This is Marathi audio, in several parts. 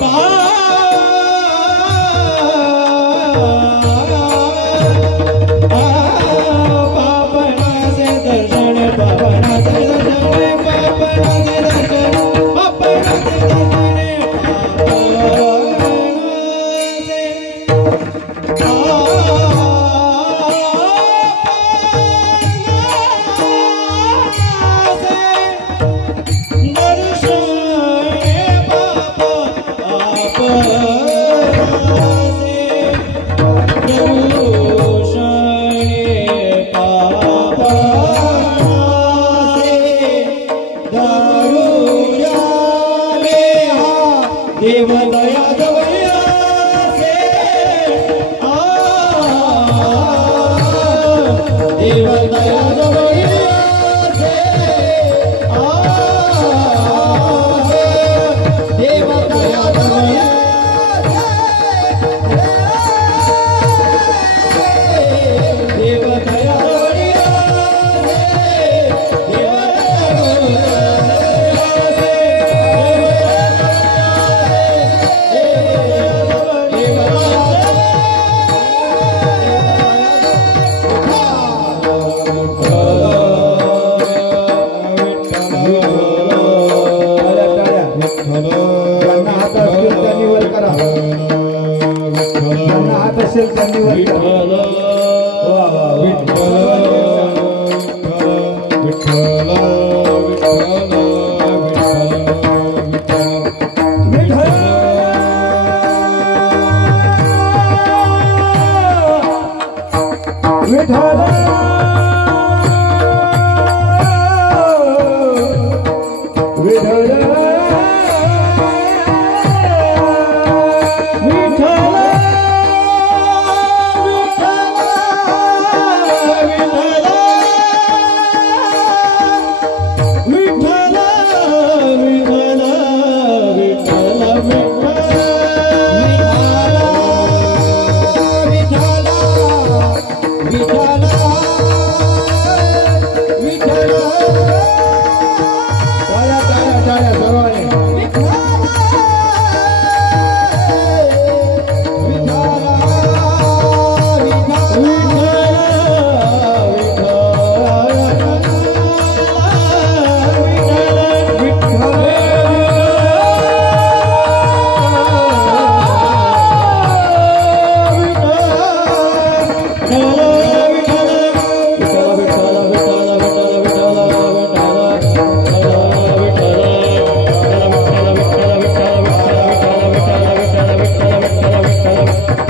विठ्ठल विठ्ठल विठ्ठल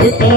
विठ्ठल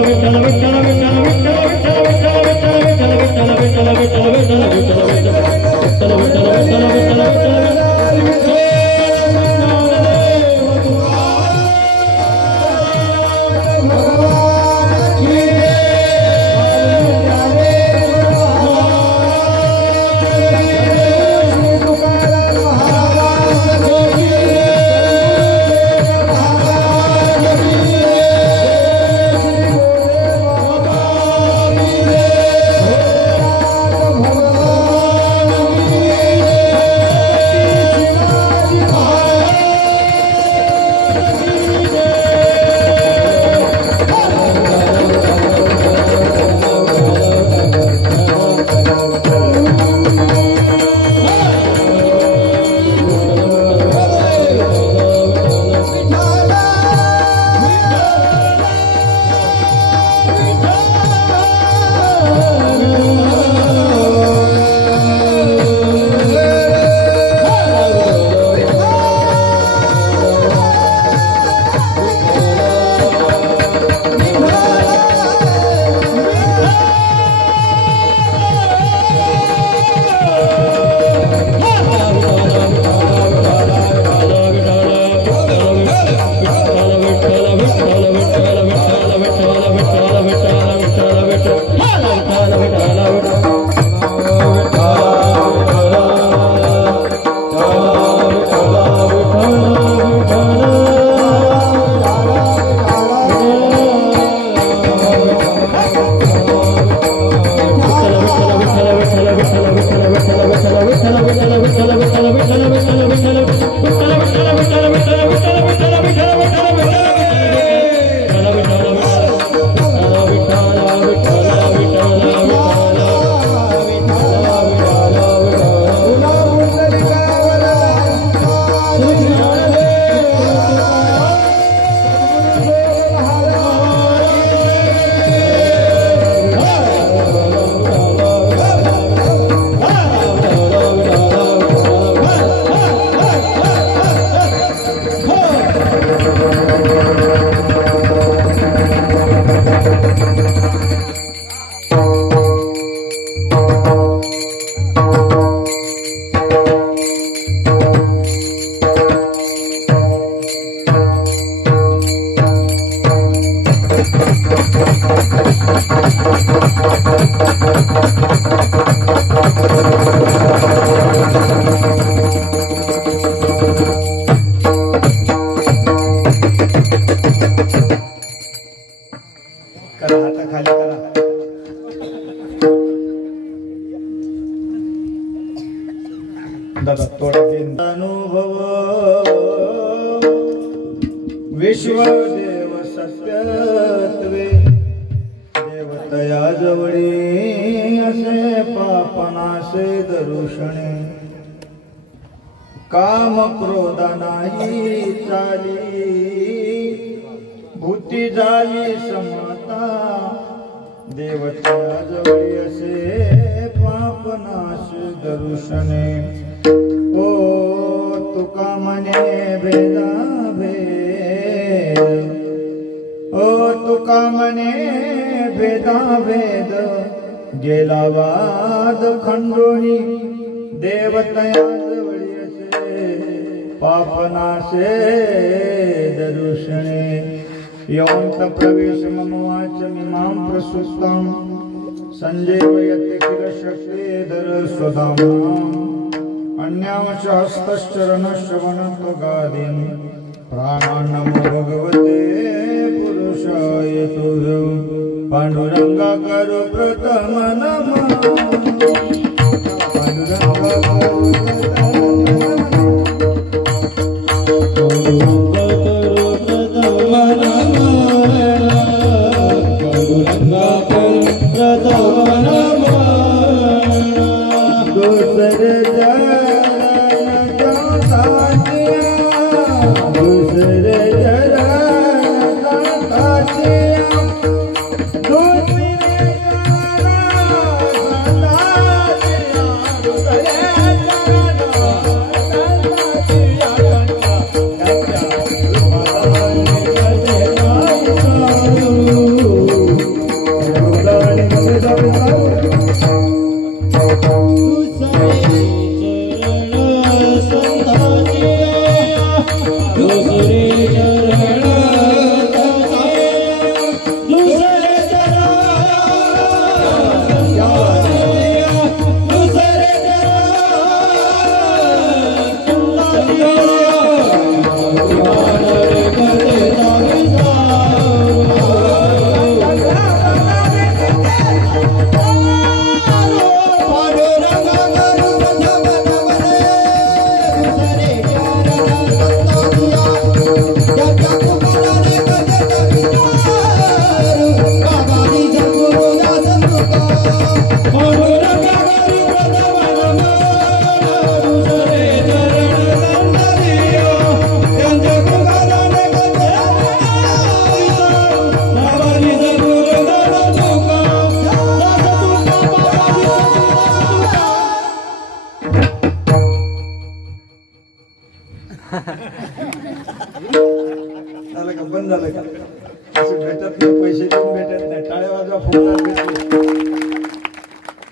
विठ्ठल विठ्ठल विठ्ठल विठ्ठल विठ्ठल विठ्ठल विठ्ठल विठ्ठल विश्वदेव सत्यत्वे देवतया जवळी असे पापनाशे दरुषणे काम क्रोध नाही चाली भूती झाली समता देवतया जवळी असे पापनाश दरुषणे ओ तुका मने भेदा भेद ओ तुका मने भेदा भेद गेला वाद खंडोनी देवतया जवळी असे पापनाशे दरुषणे यौंत प्रवेश मम वाचमिमां प्रसुप्तां संजीवयति किल शक्तिधर स्वधाम्नाम् अन्यांश हस्तश्चरणश्रवणत्वगादीन् प्राणान्नमो भगवते पुरुषाय तुभ्यं पांडुरंगा करो प्रथम नमः पांडुरंगा करो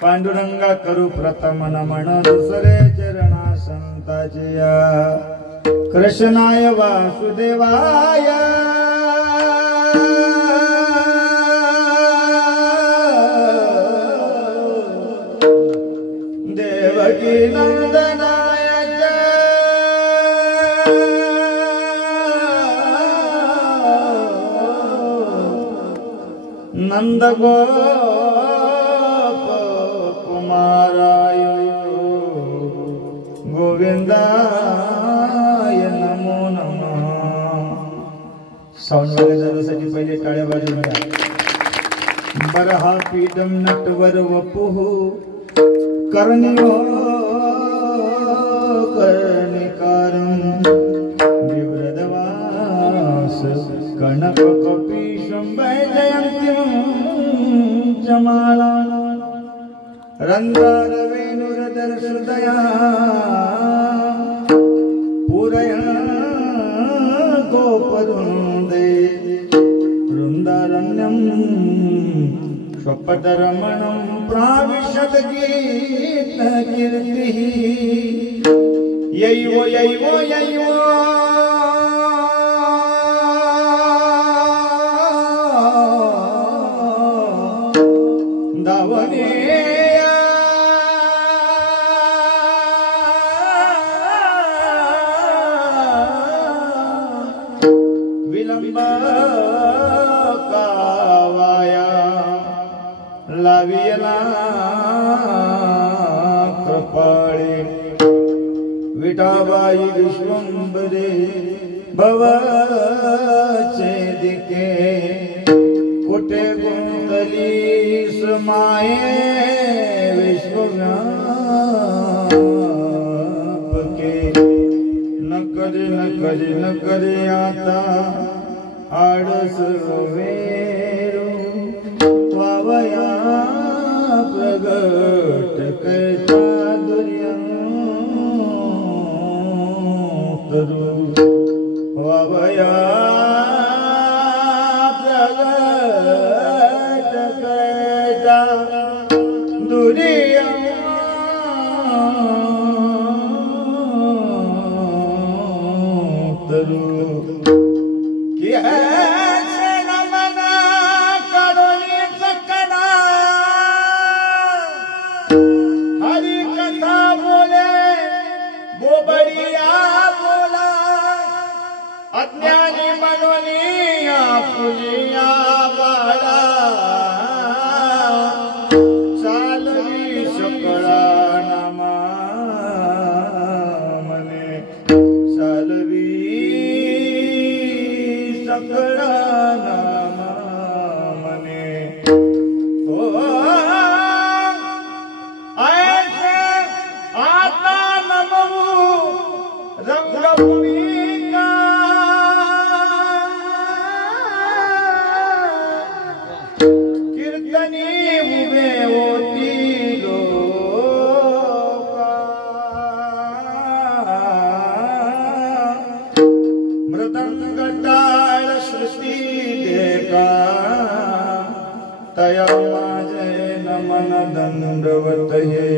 पांडुरंगा करू प्रथम नमन दुसरे चरणा संताजिया कृष्णाय वासुदेवाय देवकी नंदनाय नंद कुमाराय गोविंदाय नमो नमः। साऊंड वाजवण्यासाठी पहिले टाळ्या वाजवूया। बरहा पीडम नटवर वपुः कर्णियो कर्णिकारं विव्रतवास कनक कपीशं वैजयन्तीं जमाला रन्ध्रवेणुरदर्शदया पूरया गोपवृन्दे वृन्दारण्यं स्वपदरमणं प्राविशद गीतकीर्तिः यैवो यैवो यैवो दावने विलंब कावाया लावियला कृपाळे विठाबाई विश्वंभरे भवछेदिके कुटे कुंडली समाये विश्वव्यापके न करे आता आळस वेरू वावया प्रगट करता दुर्यंतरू वावया प्रगट करता दुर्यंतरू की हरि कथा बोले वो बढ़िया बोला अज्ञानी मनोनिया पुलिया बाला चालवी सकळा नामा मने चालवी सकळा नामा मने ओ रंगभूमिका कीर्तनी उभे होती लोका मृदंग टाळ सृष्टी देखा तया माझे नमन दंडवत हे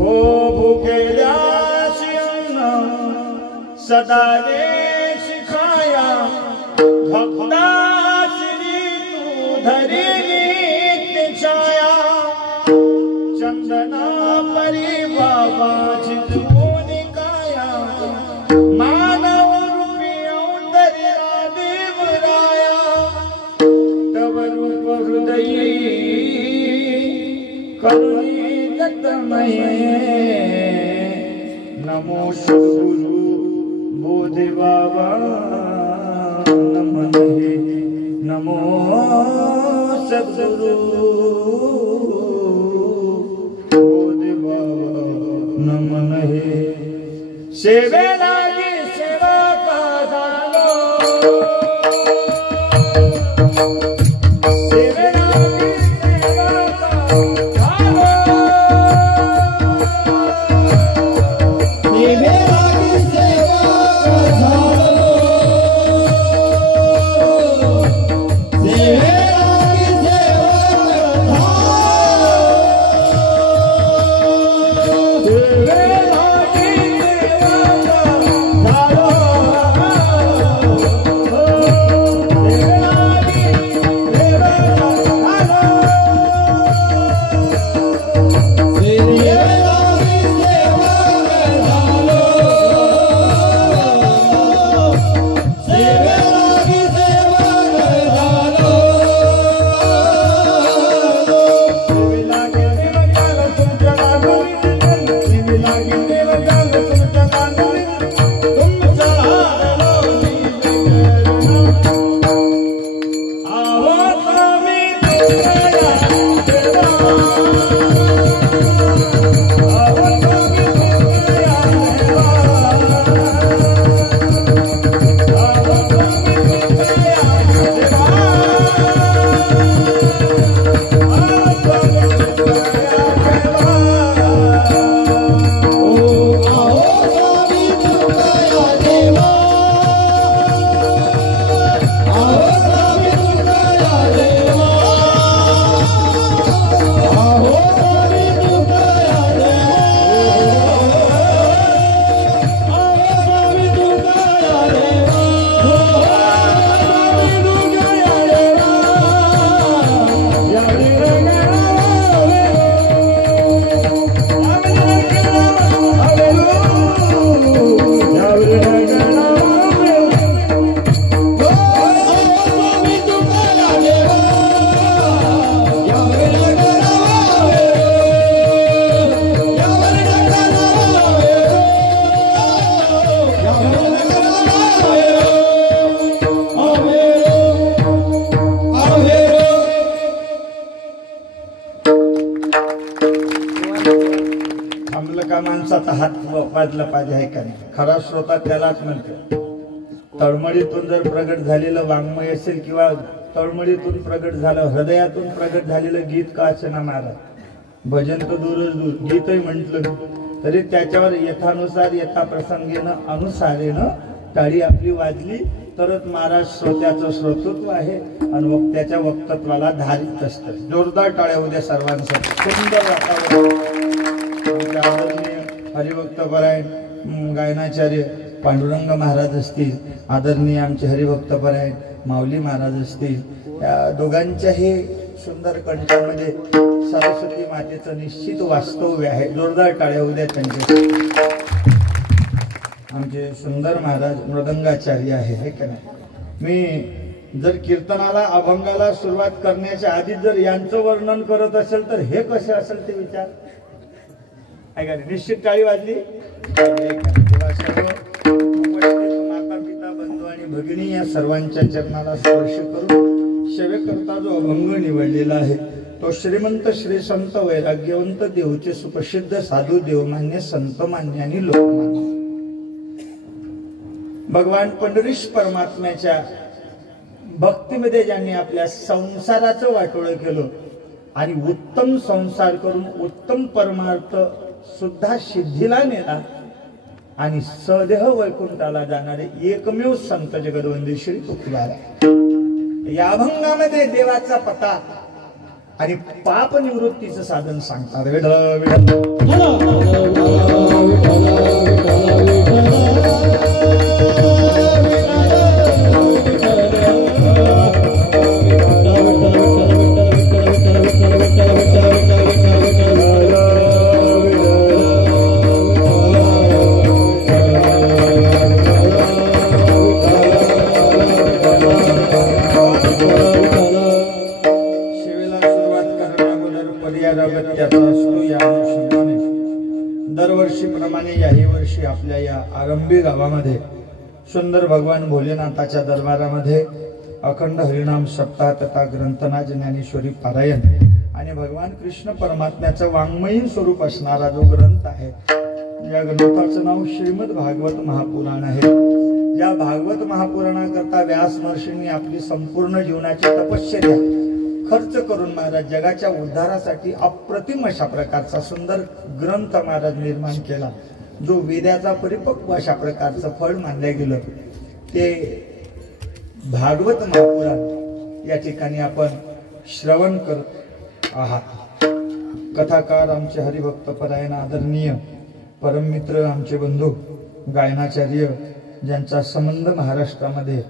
हो भुकेल्या सदा ने सिखाया भक्ता श्री तू धरी नित्य छाया चंदना परी बाबा चितमुनिकाया मानव रूपी औंदर्या देवराया तव रूप हृदयी करुणी दत्तमय नमो सद्गुरु बोधि बाबा नमन हे नमो सद्गुरु बोधि बाबा नमन हे सेवे लागी सेवा का जानो सेवे लागी सेवा का जानो सेवे वाजला पाहिजे आहे का नाही. खरा श्रोता त्यालाच म्हणतो. तळमळीतून जर प्रगट झालेलं वाङ्मय असेल किंवा तळमळीतून प्रगट झालं, हृदयातून प्रगट झालेलं गीत का असेना महाराज, भजन तर दूरच दूर, गीतही म्हटलं तरी त्याच्यावर यथानुसार यथा प्रसंगेनं अनुसारेनं टाळी आपली वाजली तरच महाराज श्रोत्याचं श्रोतृत्व आहे आणि वक्त्याच्या वक्तत्वाला धारित असतं. जोरदार टाळ्या उद्या सर्वांसाठी. सुंदर वातावरण. आदरणीय हरिभक्तपरायण गायनाचार्य पांडुरंग महाराज असतील, आदरणीय आमचे हरिभक्तपरायण माऊली महाराज असतील, या दोघांच्याही सुंदर कंठामध्ये सरस्वती मातेचं निश्चित वास्तव्य आहे. जोरदार टाळ्या उद्या त्यांच्यासाठी. आमचे सुंदर महाराज मृदंगाचार्य आहे का नाही. मी जर कीर्तनाला अभंगाला सुरुवात करण्याच्या आधी जर यांचं वर्णन करत असेल तर हे कसे असेल ते विचार आहे का नाही. निश्चित टाळी वाजली. माता पिता बंधू आणि भगिनी या सर्वांच्या चरणाला स्पर्श करून सेवेकरता जो अभंग निवडलेला आहे तो श्रीमंत श्री संत वैराग्यवंत देवचे सुप्रसिद्ध साधू देवमान्य संत मान्य आणि लोकमान्य भगवान पंढरीश परमात्म्याच्या भक्तीमध्ये ज्यांनी आपल्या संसाराचं वाटोळं केलं आणि उत्तम संसार करून उत्तम परमार्थ सुद्धा सिद्धीला नेला आणि सदेह वैकुंठाला जाणारे एकमेव संत जगदवंदी श्री तुकोबाराय या अभंगामध्ये देवाचा पता आणि पाप निवृत्तीचं साधन सांगतात. विठ्ठल दरवर्षीप्रमाणे याही वर्षी आपल्या या आरंभी गावामध्ये सुंदर भगवान भोलेनाथाच्या दरबारामध्ये अखंड हरिनाम सप्ताह तथा ग्रंथनाथ ज्ञानेश्वरी पारायण आणि भगवान कृष्ण परमात्म्याचं वाङ्मयीन स्वरूप असणारा जो ग्रंथ आहे, या ग्रंथाचं नाव श्रीमद भागवत महापुराण आहे. या भागवत महापुराणाकरता व्यास महर्षींनी आपली संपूर्ण जीवनाची तपश्चर्या खर्च करून महाराज जगाच्या उद्धारासाठी अप्रतिम अशा प्रकारचा सुंदर ग्रंथ महाराज निर्माण केला, जो वेदाचा परिपक्व अशा प्रकारचं फळ मानलं गेलं. ते भागवत महापुराण या ठिकाणी आपण श्रवण करत आहात. कथाकार आमचे हरिभक्तपरायण आदरणीय परममित्र आमचे बंधू गायनाचार्य, ज्यांचा संबंध महाराष्ट्रामध्ये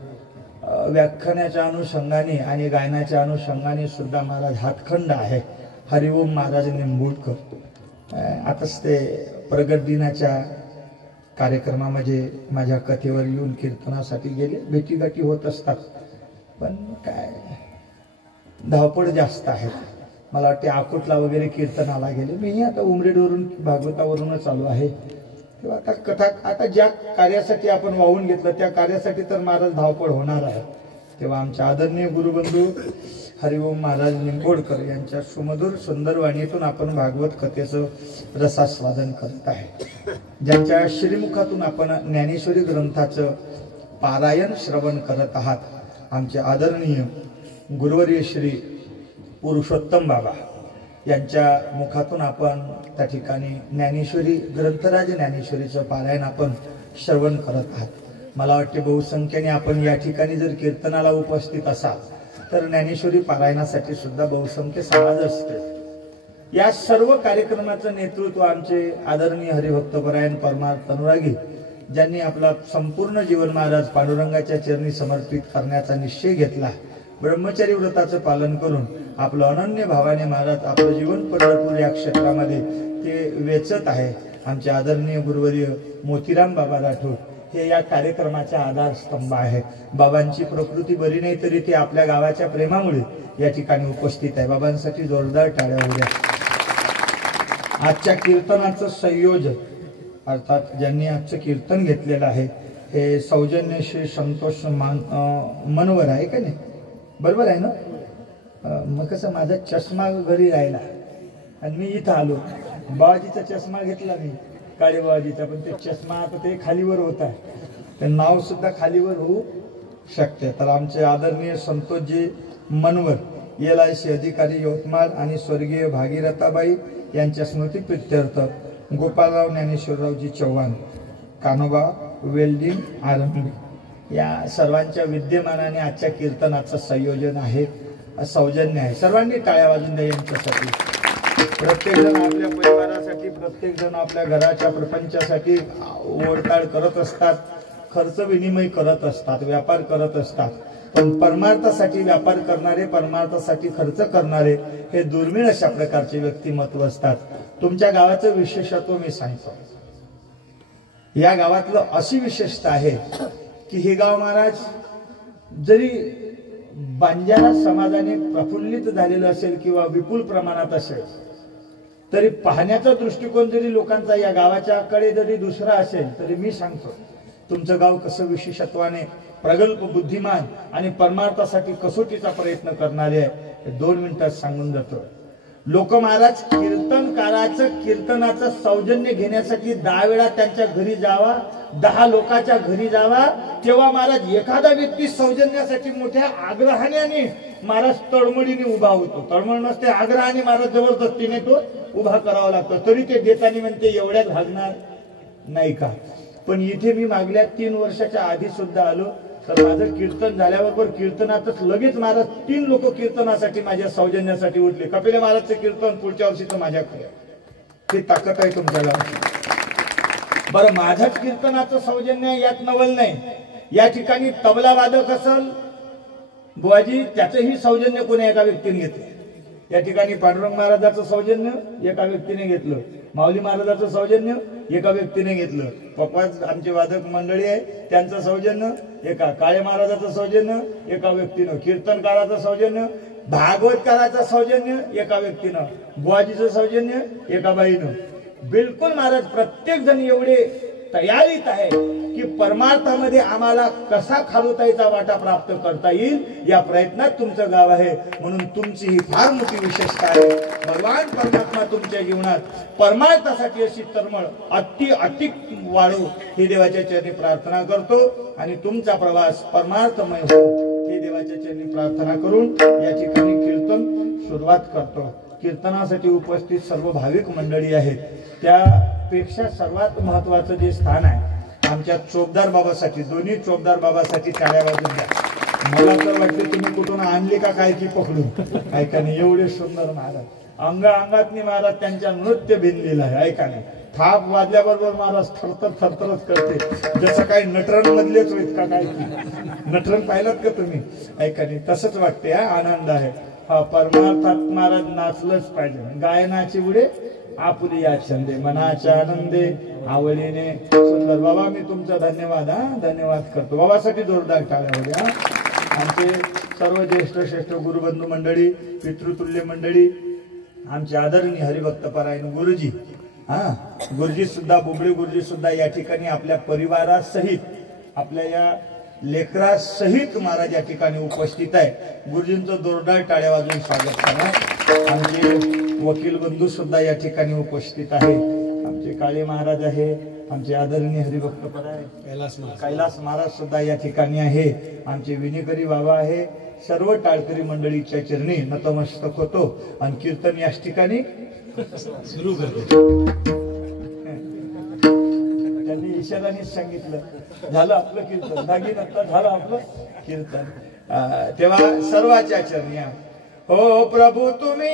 व्याख्यानाच्या अनुषंगाने आणि गायनाच्या अनुषंगाने सुद्धा महाराज हातखंड आहे. हरिओम महाराज निंबूडकर आताच ते प्रगट दिनाच्या कार्यक्रमामध्ये माझ्या कथेवर येऊन कीर्तनासाठी गेले. भेटीगाठी होत असतात, पण काय धावपळ जास्त आहे. मला वाटते अकोटला वगैरे कीर्तनाला गेले. मी आता उमरेडवरून भागवतावरूनच आलो आहे. तेव्हा आता कथा आता ज्या कार्यासाठी आपण वाहून घेतलं त्या कार्यासाठी तर महाराज धावपळ होणार आहे. तेव्हा आमच्या आदरणीय गुरुबंधू हरिओम महाराज निंबोडकर यांच्या सुमधुर सुंदर वाणीतून आपण भागवत कथेचं रसास्वादन करत आहे. ज्यांच्या श्रीमुखातून आपण ज्ञानेश्वरी ग्रंथाचं पारायण श्रवण करत आहात, आमचे आदरणीय गुरुवर्य श्री पुरुषोत्तम बाबा यांच्या मुखातून आपण त्या ठिकाणी ज्ञानेश्वरी ग्रंथराज ज्ञानेश्वरीचं पारायण आपण श्रवण करत आहात. मला वाटते बहुसंख्येने आपण या ठिकाणी जर कीर्तनाला उपस्थित असाल तर ज्ञानेश्वरी पारायणासाठी सुद्धा बहुसंख्य समाज असते. या सर्व कार्यक्रमाचं नेतृत्व आमचे आदरणीय हरिभक्तपरायण परमार्थ अनुरागी, ज्यांनी आपला संपूर्ण जीवन महाराज पांडुरंगाच्या चरणी समर्पित करण्याचा निश्चय घेतला. ब्रह्मचारी व्रताचं पालन करून आपलं अनन्य भावाने महाराज आपलं जीवन पंढरपूर या क्षेत्रामध्ये ते वेचत आहे. आमचे आदरणीय गुरुवर्य मोतीराम बाबा राठोड हे या कार्यक्रमाचा आधारस्तंभ आहे. बाबांची प्रकृती बरी नाही तरी ते आपल्या गावाच्या प्रेमामुळे या ठिकाणी उपस्थित आहे. बाबांसाठी जोरदार टाळ्या होत्या. आजच्या कीर्तनाचं संयोजक अर्थात ज्यांनी आजचं कीर्तन घेतलेलं आहे हे सौजन्य श्री संतोष मनवर आहे का नाही, बरोबर आहे ना. मग कसं माझा चष्मा घरी राहिला आणि मी इथं आलो, बाबाजीचा चष्मा घेतला मी काळीबाजीचा, पण ते चष्मा आता ते खालीवर होत आहे, ते नाव सुद्धा खालीवर होऊ शकते. तर आमचे आदरणीय संतोषजी मनवर LIC अधिकारी यवतमाळ आणि स्वर्गीय भागीरथाबाई यांच्या स्मृतिप्रित्यर्थ गोपालराव ज्ञानेश्वररावजी चव्हाण कानोबा वेल्डिंग आरंभी या सर्वांच्या विद्यमानाने आजच्या कीर्तनाचं संयोजन आहे, सौजन्य आहे. सर्वांनी टाळ्या वाजून द्या यांच्यासाठी. प्रत्येक जण आपल्या परिवारासाठी, प्रत्येक जण आपल्या घराच्या प्रपंचासाठी ओढताळ करत असतात, खर्च विनिमय करत असतात, व्यापार करत असतात. पण परमार्थासाठी व्यापार करणारे, परमार्थासाठी खर्च करणारे हे दुर्मिळ अशा प्रकारचे व्यक्तिमत्व असतात. तुमच्या गावाचं विशेषत्व मी सांगतो. या गावातलं अशी विशेषता आहे की हे गाव महाराज जरी बंजारा समाजाने प्रफुल्लित झालेलं असेल किंवा विपुल प्रमाणात असेल, तरी पाहण्याचा दृष्टिकोन जरी लोकांचा या गावाच्याकडे जरी दुसरा असेल, तरी मी सांगतो तुमचं गाव कसं विशेषत्वाने प्रगल्भ, बुद्धिमान आणि परमार्थासाठी कसोटीचा प्रयत्न करणारे आहे 2 मिनिटात सांगून जातो. लोक महाराज कीर्तनकाराचं कीर्तनाचं सौजन्य घेण्यासाठी 10 वेळा त्यांच्या घरी जावा, 10 लोकांच्या घरी जावा, तेव्हा महाराज एखादा व्यक्ती सौजन्यासाठी मोठ्या आग्रहाने आणि महाराज तळमळीने उभा होतो. तळमळ नसते, आग्रहाने महाराज जबरदस्तीने तो उभा करावा लागतो. तरी ते देताना म्हणते एवढ्यात भागणार नाही का. पण इथे मी मागल्या 3 वर्षाच्या आधी सुद्धा आलो, तर माझं कीर्तन झाल्याबरोबर कीर्तनातच लगेच महाराज 3 लोक कीर्तनासाठी माझ्या सौजन्यासाठी उठले. कपिल महाराजचं कीर्तन पुढच्या वर्षी तर माझ्याकडे. ही ताकद आहे तुमच्या गावाची. बरं, माझ्याच कीर्तनाचं सौजन्य यात नवल नाही. या ठिकाणी तबला वादक असल बुवाजी, त्याचंही सौजन्य कोणी एका व्यक्तीने घेतलं. या ठिकाणी पांडुरंग महाराजाचं सौजन्य एका व्यक्तीने घेतलं, माऊली महाराजाचं सौजन्य एका व्यक्तीने घेतलं, पप्पाच आमचे वादक मंडळी आहे त्यांचं सौजन्य एका, काळे महाराजाचं सौजन्य एका व्यक्तीनं, कीर्तनकाराचं सौजन्य, भागवतकाराचं सौजन्य एका व्यक्तीनं, बुवाजीचं सौजन्य एका बाईनं. बिलकुल महाराज प्रत्येक जण एवढे तयारीत आहे की परमार्थामध्ये आम्हाला कसा खारुताईचा वाटा प्राप्त करता येईल या प्रयत्नात तुमचं गाव आहे. म्हणून तुमची ही फार मोठी विशेषता आहे. भगवान परमात्मा तुमच्या जीवनात परमार्थासाठी अशी तळमळ अति वाढो ही देवाच्या चरणी प्रार्थना करतो आणि तुमचा प्रवास परमार्थमय हो ही देवाच्या चरणी प्रार्थना करून या ठिकाणी कीर्तन सुरुवात करतो. कीर्तनासाठी उपस्थित सर्व भाविक मंडळी आहेत, त्यापेक्षा सर्वात महत्वाचं जे स्थान आहे आमच्या चोपदार बाबासाठी, दोन्ही चोपदार बाबासाठी टाळ्या वाजून द्या. मला तर वाटते तुम्ही कुठून आणली का काय की पकडून. ऐकाने एवढे सुंदर महाराज, अंगांगातनी महाराज त्यांच्या नृत्य भिनलेलं आहे. ऐकाने थाप वाजल्याबरोबर महाराज थरथरच करते, जसं काही नटरंग मधलेच होईल का काय. नटरंग पाहिलात का तुम्ही. ऐकाने तसंच वाटते. आनंद आहे. हा परमार्थात महाराज नाचलंच पाहिजे. गायनाची पुढे आपुली या छंदे मनाच्या आनंदे आवडीने. सुंदर बाबा, मी तुमचा धन्यवाद करतो. बाबासाठी जोरदार टाळ्या होत्या. आमचे सर्व ज्येष्ठ श्रेष्ठ गुरुबंधू मंडळी, पितृतुल्य मंडळी, आमचे आदरणीय हरिभक्त परायण गुरुजी, गुरुजी सुद्धा, बुबळे गुरुजी सुद्धा या ठिकाणी आपल्या परिवारासहित, आपल्या या लेकरासहित महाराज या ठिकाणी उपस्थित आहे. गुरुजींचं जोरदार टाळ्या वाजून स्वागत करा. आमचे वकील बंधू सुद्धा या ठिकाणी उपस्थित आहे. आमचे काळे महाराज आहे, आमचे आदरणीय हरिभक्त परायण कैलास महाराज सुद्धा या ठिकाणी आहे. आमचे विनेकरी बाबा आहे. सर्व टाळकरी मंडळीच्या चरणी नतमस्तक होतो आणि कीर्तन याच ठिकाणी सुरू करतो. त्यांनी इशाराने सांगितलं, झालं आपलं कीर्तन, दागिनत्ता झालं आपलं कीर्तन. तेव्हा सर्वाच्या चरणी हो प्रभू तुम्ही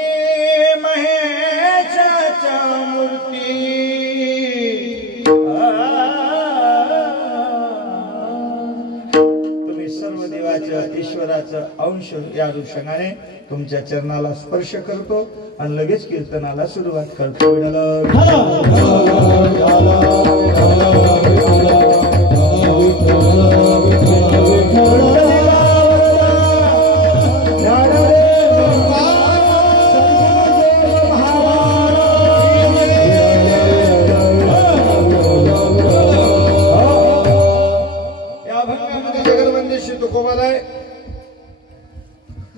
महेशाच्या मूर्ती, तुम्ही सर्व देवाच्या ईश्वराचं अंश या अनुषंगाने तुमच्या चरणाला स्पर्श करतो आणि लगेच कीर्तनाला सुरुवात करतो.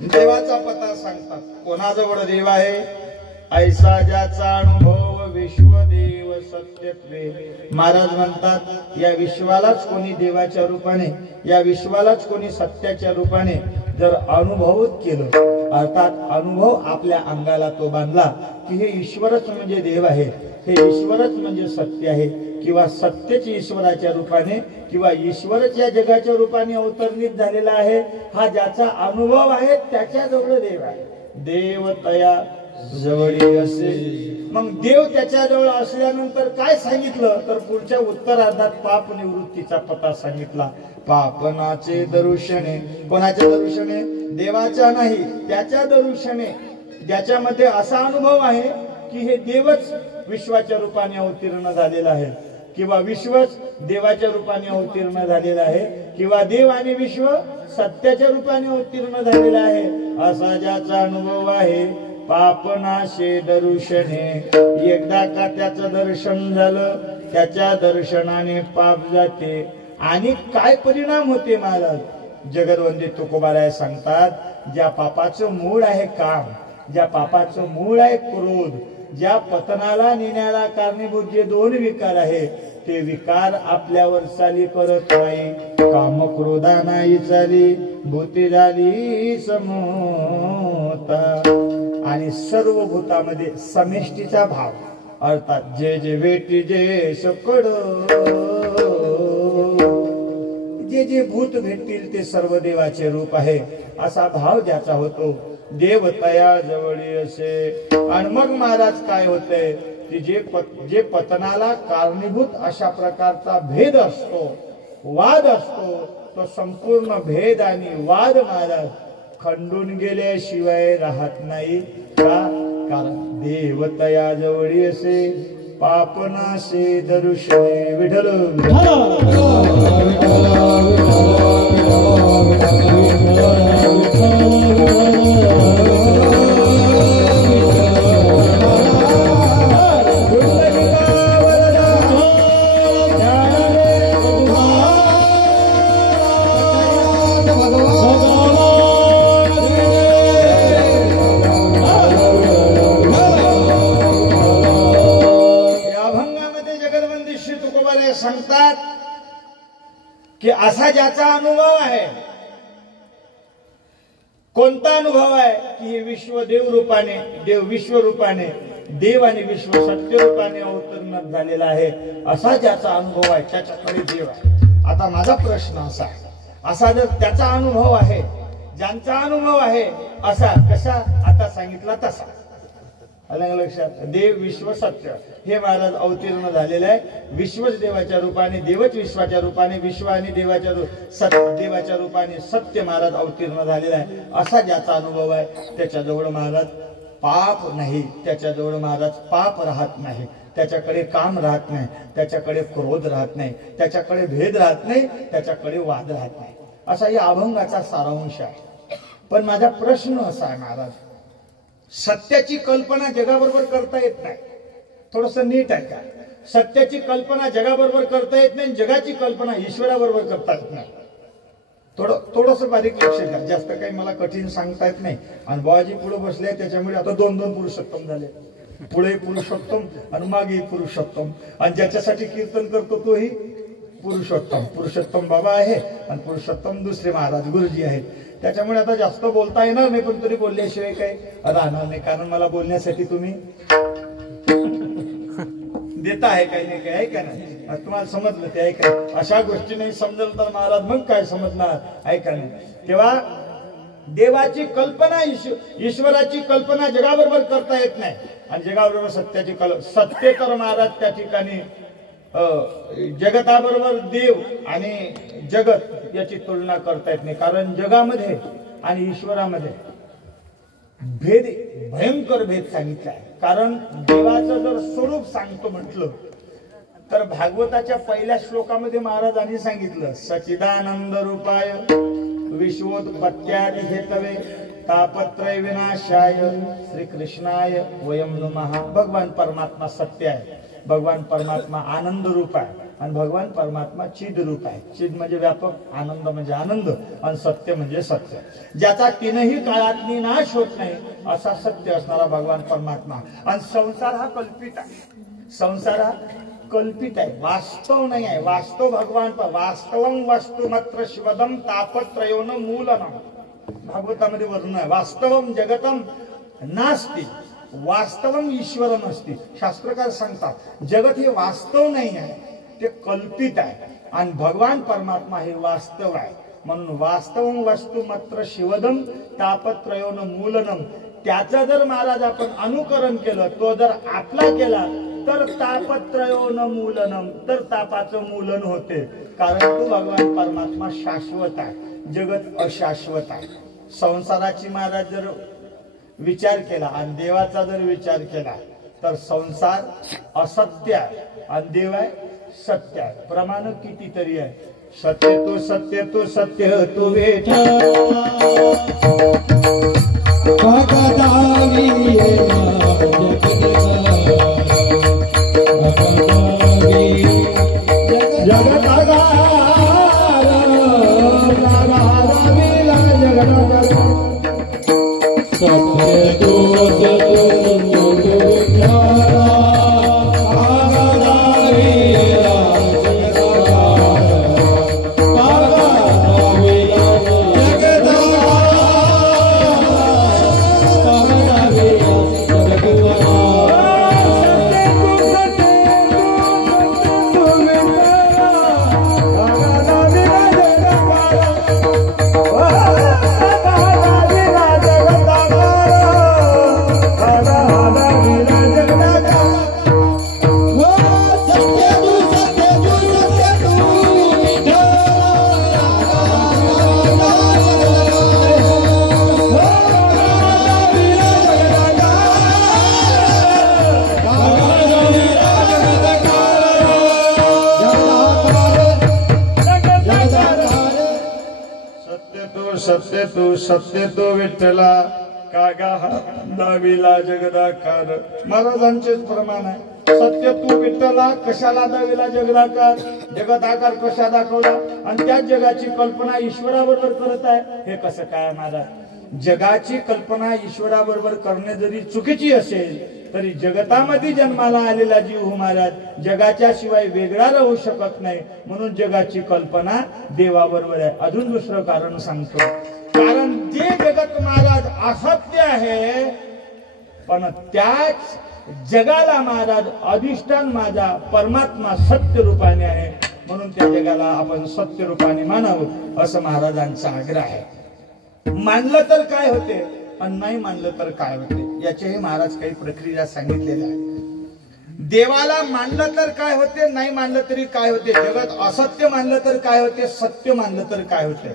देवाचा पता सांगतात. कोणाजवळ देव आहे? ऐसा ज्याचा अनुभव विश्वदेव सत्यत्वे। महाराज म्हणतात या विश्वालाच कोणी देवाच्या रूपाने, या विश्वालाच कोणी सत्याच्या रूपाने जर अनुभवत केलं, अर्थात अनुभव आपल्या अंगाला तो बांधला की हे ईश्वरच म्हणजे देव आहे, हे ईश्वरच म्हणजे सत्य आहे, किंवा सत्यच ईश्वराच्या रूपाने किंवा ईश्वरच या जगाच्या रूपाने अवतरणित झालेला आहे, हा ज्याचा अनुभव आहे त्याच्याजवळ देव आहे। देव तया जवळी असे। मग देव त्याच्या जवळ असल्यानंतर काय सांगितलं तर पुढच्या उत्तरार्धात पाप निवृत्तीचा पता सांगितला। पापनाचे दर्शने, कोणाच्या दर्शने? देवाच्या नाही, त्याच्या दर्शने, ज्याच्यामध्ये असा अनुभव आहे की हे देवच विश्वाच्या रूपाने अवतीर्ण झालेला आहे, किंवा विश्वच देवाच्या रूपाने अवतीर्ण झालेला आहे, किंवा देव आणि विश्व सत्याच्या रूपाने अवतीर्ण झालेला आहे, असा ज्याचा अनुभव आहे। पापनाशे दर्शने, एकदा का त्याचं दर्शन झालं, त्याच्या दर्शनाने पाप जाते। आणि काय परिणाम होते महाराज? जगदवंदी तुकोबाराय सांगतात, ज्या पापाचं मूळ आहे काम, ज्या पापाचं मूळ आहे क्रोध, ज्या पतनाला नेण्याला कारणीभूत जे दोन विकार आहे ते विकार आपल्यावर चाली करत नाही। काम क्रोधा नाही चाली, भूती झाली समोता। आणि सर्व भूतामध्ये समिष्टीचा भाव, अर्थात जे जे भेटी जे सकड, जे जे भूत भेटतील ते सर्व देवाचे रूप आहे, असा भाव ज्याचा होतो। देव तया जवळी असे। आणि मग महाराज काय होतंय की जे पतनाला कारणीभूत अशा प्रकारचा भेद असतो, वाद असतो, तो संपूर्ण भेद आणि वाद महाराज खंडून गेल्याशिवाय राहत नाही का? कारण देव तया जवळी असे, पापनाशे दर्शने। विठ्ठल सांगतात की असा ज्याचा अनुभव आहे, कोणता अनुभव आहे की हे विश्व देव रूपाने, देव विश्व रूपाने, देव आणि विश्व सत्य रूपाने अवतरण झालेला आहे, असा ज्याचा अनुभव आहे त्याच्याकडे देव आहे। आता माझा प्रश्न असा आहे, असा जर त्याचा अनुभव आहे, ज्यांचा अनुभव आहे असा, कसा आता सांगितला तसा, अलग लक्षात, देव विश्व सत्य हे महाराज अवतीर्ण झालेलं आहे। विश्वच देवाच्या रूपाने, देवच विश्वाच्या रूपाने, विश्व आणि देवाच्या देवाच्या रूपाने सत्य महाराज अवतीर्ण झालेला आहे, असा ज्याचा अनुभव आहे त्याच्याजवळ महाराज पाप नाही, त्याच्याजवळ महाराज पाप राहत नाही, त्याच्याकडे काम राहत नाही, त्याच्याकडे क्रोध राहत नाही, त्याच्याकडे भेद राहत नाही, त्याच्याकडे वाद राहत नाही, असा या अभंगाचा सारांश आहे। पण माझा प्रश्न असा आहे महाराज, सत्याची कल्पना जगाबरोबर करता येत नाही, थोडस नीट आहे का? सत्याची कल्पना जगाबरोबर करता येत नाही, जगाची कल्पना ईश्वराबरोबर करता येत नाही। थोडस बारीक लक्ष द्या, जास्त काही मला कठीण सांगता येत नाही। आणि बाबाजी पुढे बसले त्याच्यामुळे आता दोन दोन पुरुषोत्तम झाले, पुढे पुरुषोत्तम आणि मागे पुरुषोत्तम, आणि ज्याच्यासाठी कीर्तन करतो तोही पुरुषोत्तम। पुरुषोत्तम बाबा आहे आणि पुरुषोत्तम दुसरे महाराज गुरुजी आहेत, त्याच्यामुळे आता जास्त बोलता येणार नाही, पण तरी बोलल्याशिवाय काही राहणार नाही, कारण मला बोलण्यासाठी तुम्ही देता आहे काही नाही काही, आहे का नाही? तुम्हाला समजलं ते, आहे का? अशा गोष्टी नाही समजलं तर महाराज मग काय समजणार, आहे का नाही? तेव्हा देवाची कल्पना, ईश्वराची कल्पना जगाबरोबर करता येत नाही, आणि जगाबरोबर सत्याची सत्य तर महाराज त्या ठिकाणी जगताबरोबर देव आणि जगत याची तुलना करता येत नाही, कारण जगामध्ये आणि ईश्वरामध्ये भेद, भयंकर भेद सांगितला आहे। कारण देवाचं जर स्वरूप सांगतो म्हटलं तर भागवताच्या पहिल्या श्लोकामध्ये महाराजांनी सांगितलं, सच्चिदानंद रूपाय विश्वोत्पत्त्यादि हेतवे तापत्रय विनाशाय श्रीकृष्णाय वयम नमः। भगवान परमात्मा सत्य आहे, भगवान परमात्मा आनंद रूप आहे, आणि भगवान परमात्मा चिद रूप आहे। चिद म्हणजे व्यापक, आनंद म्हणजे आनंद, आणि सत्य म्हणजे सत्य, ज्याचा तीनही काळात नाश होत नाही असा सत्य असणारा भगवान परमात्मा। आणि संसार हा कल्पित आहे, संसार हा कल्पित आहे, वास्तव नाही आहे। वास्तव भगवान वास्तवं वस्तु मात्र शिवदम तापत्रयोन मूलनम, भागवतामध्ये वर्णन आहे। वास्तवं जगतम नास्ति वास्तवं ईश्वरम अस्ति। शास्त्रकार सांगतात जगत हे वास्तव नाही आहे, ते कल्पित आहे, आणि भगवान परमात्मा हे वास्तव आहे। म्हणून वास्तवं वस्तु मात्र शिवदम तापत्रयोन मूलनम, त्याचा जर महाराज आपण अनुकरण केलं, तो जर आपला केला तर तापत्रयोन मूलनम, तर तापाचं मूलन होते। कारण तो भगवान परमात्मा शाश्वत आहे, जगत अशाश्वत आहे। संसाराची महाराज जर विचार केला आणि देवाचा जर विचार केला तर संसार असत्य आहे आणि देव आहे सत्य आहे। प्रमाण कितीतरी आहे, सत्य तो सत्य तो सत्य तो विठ्ठल सत्य तो विठ्ठला कागा दाविला जगदाकार। महाराजांचेच प्रमाण आहे, सत्य तू विठ्ठला कशाला दाविला जगदाकार, जगदाकार कशा दाखवला, आणि त्या जगाची कल्पना ईश्वराबरोबर करत आहे। हे कसं काय महाराज, जगाची कल्पना ईश्वराबरोबर करणे जरी चुकीची असेल तरी जगतामध्ये जन्माला आलेला जीव हो महाराज जगाच्या शिवाय वेगळा राहू शकत नाही, म्हणून जगाची कल्पना देवाबरोबर आहे। अजून दुसरं कारण सांगतो, कारण जे जगत महाराज असत्य आहे पण त्याच जगाला महाराज अधिष्ठान माझा परमात्मा सत्य रूपाने आहे, म्हणून त्या जगाला आपण सत्य रूपाने मानावं असं महाराजांचा आग्रह आहे। मानलं तर काय होते आणि नाही मानलं तर काय होते, याचेही महाराज काही प्रक्रिया सांगितलेल्या आहे। देवाला मानलं तर काय होते, नाही मानलं तरी काय होते, जगत असत्य मानलं तर काय होते, सत्य मानलं तर काय होते,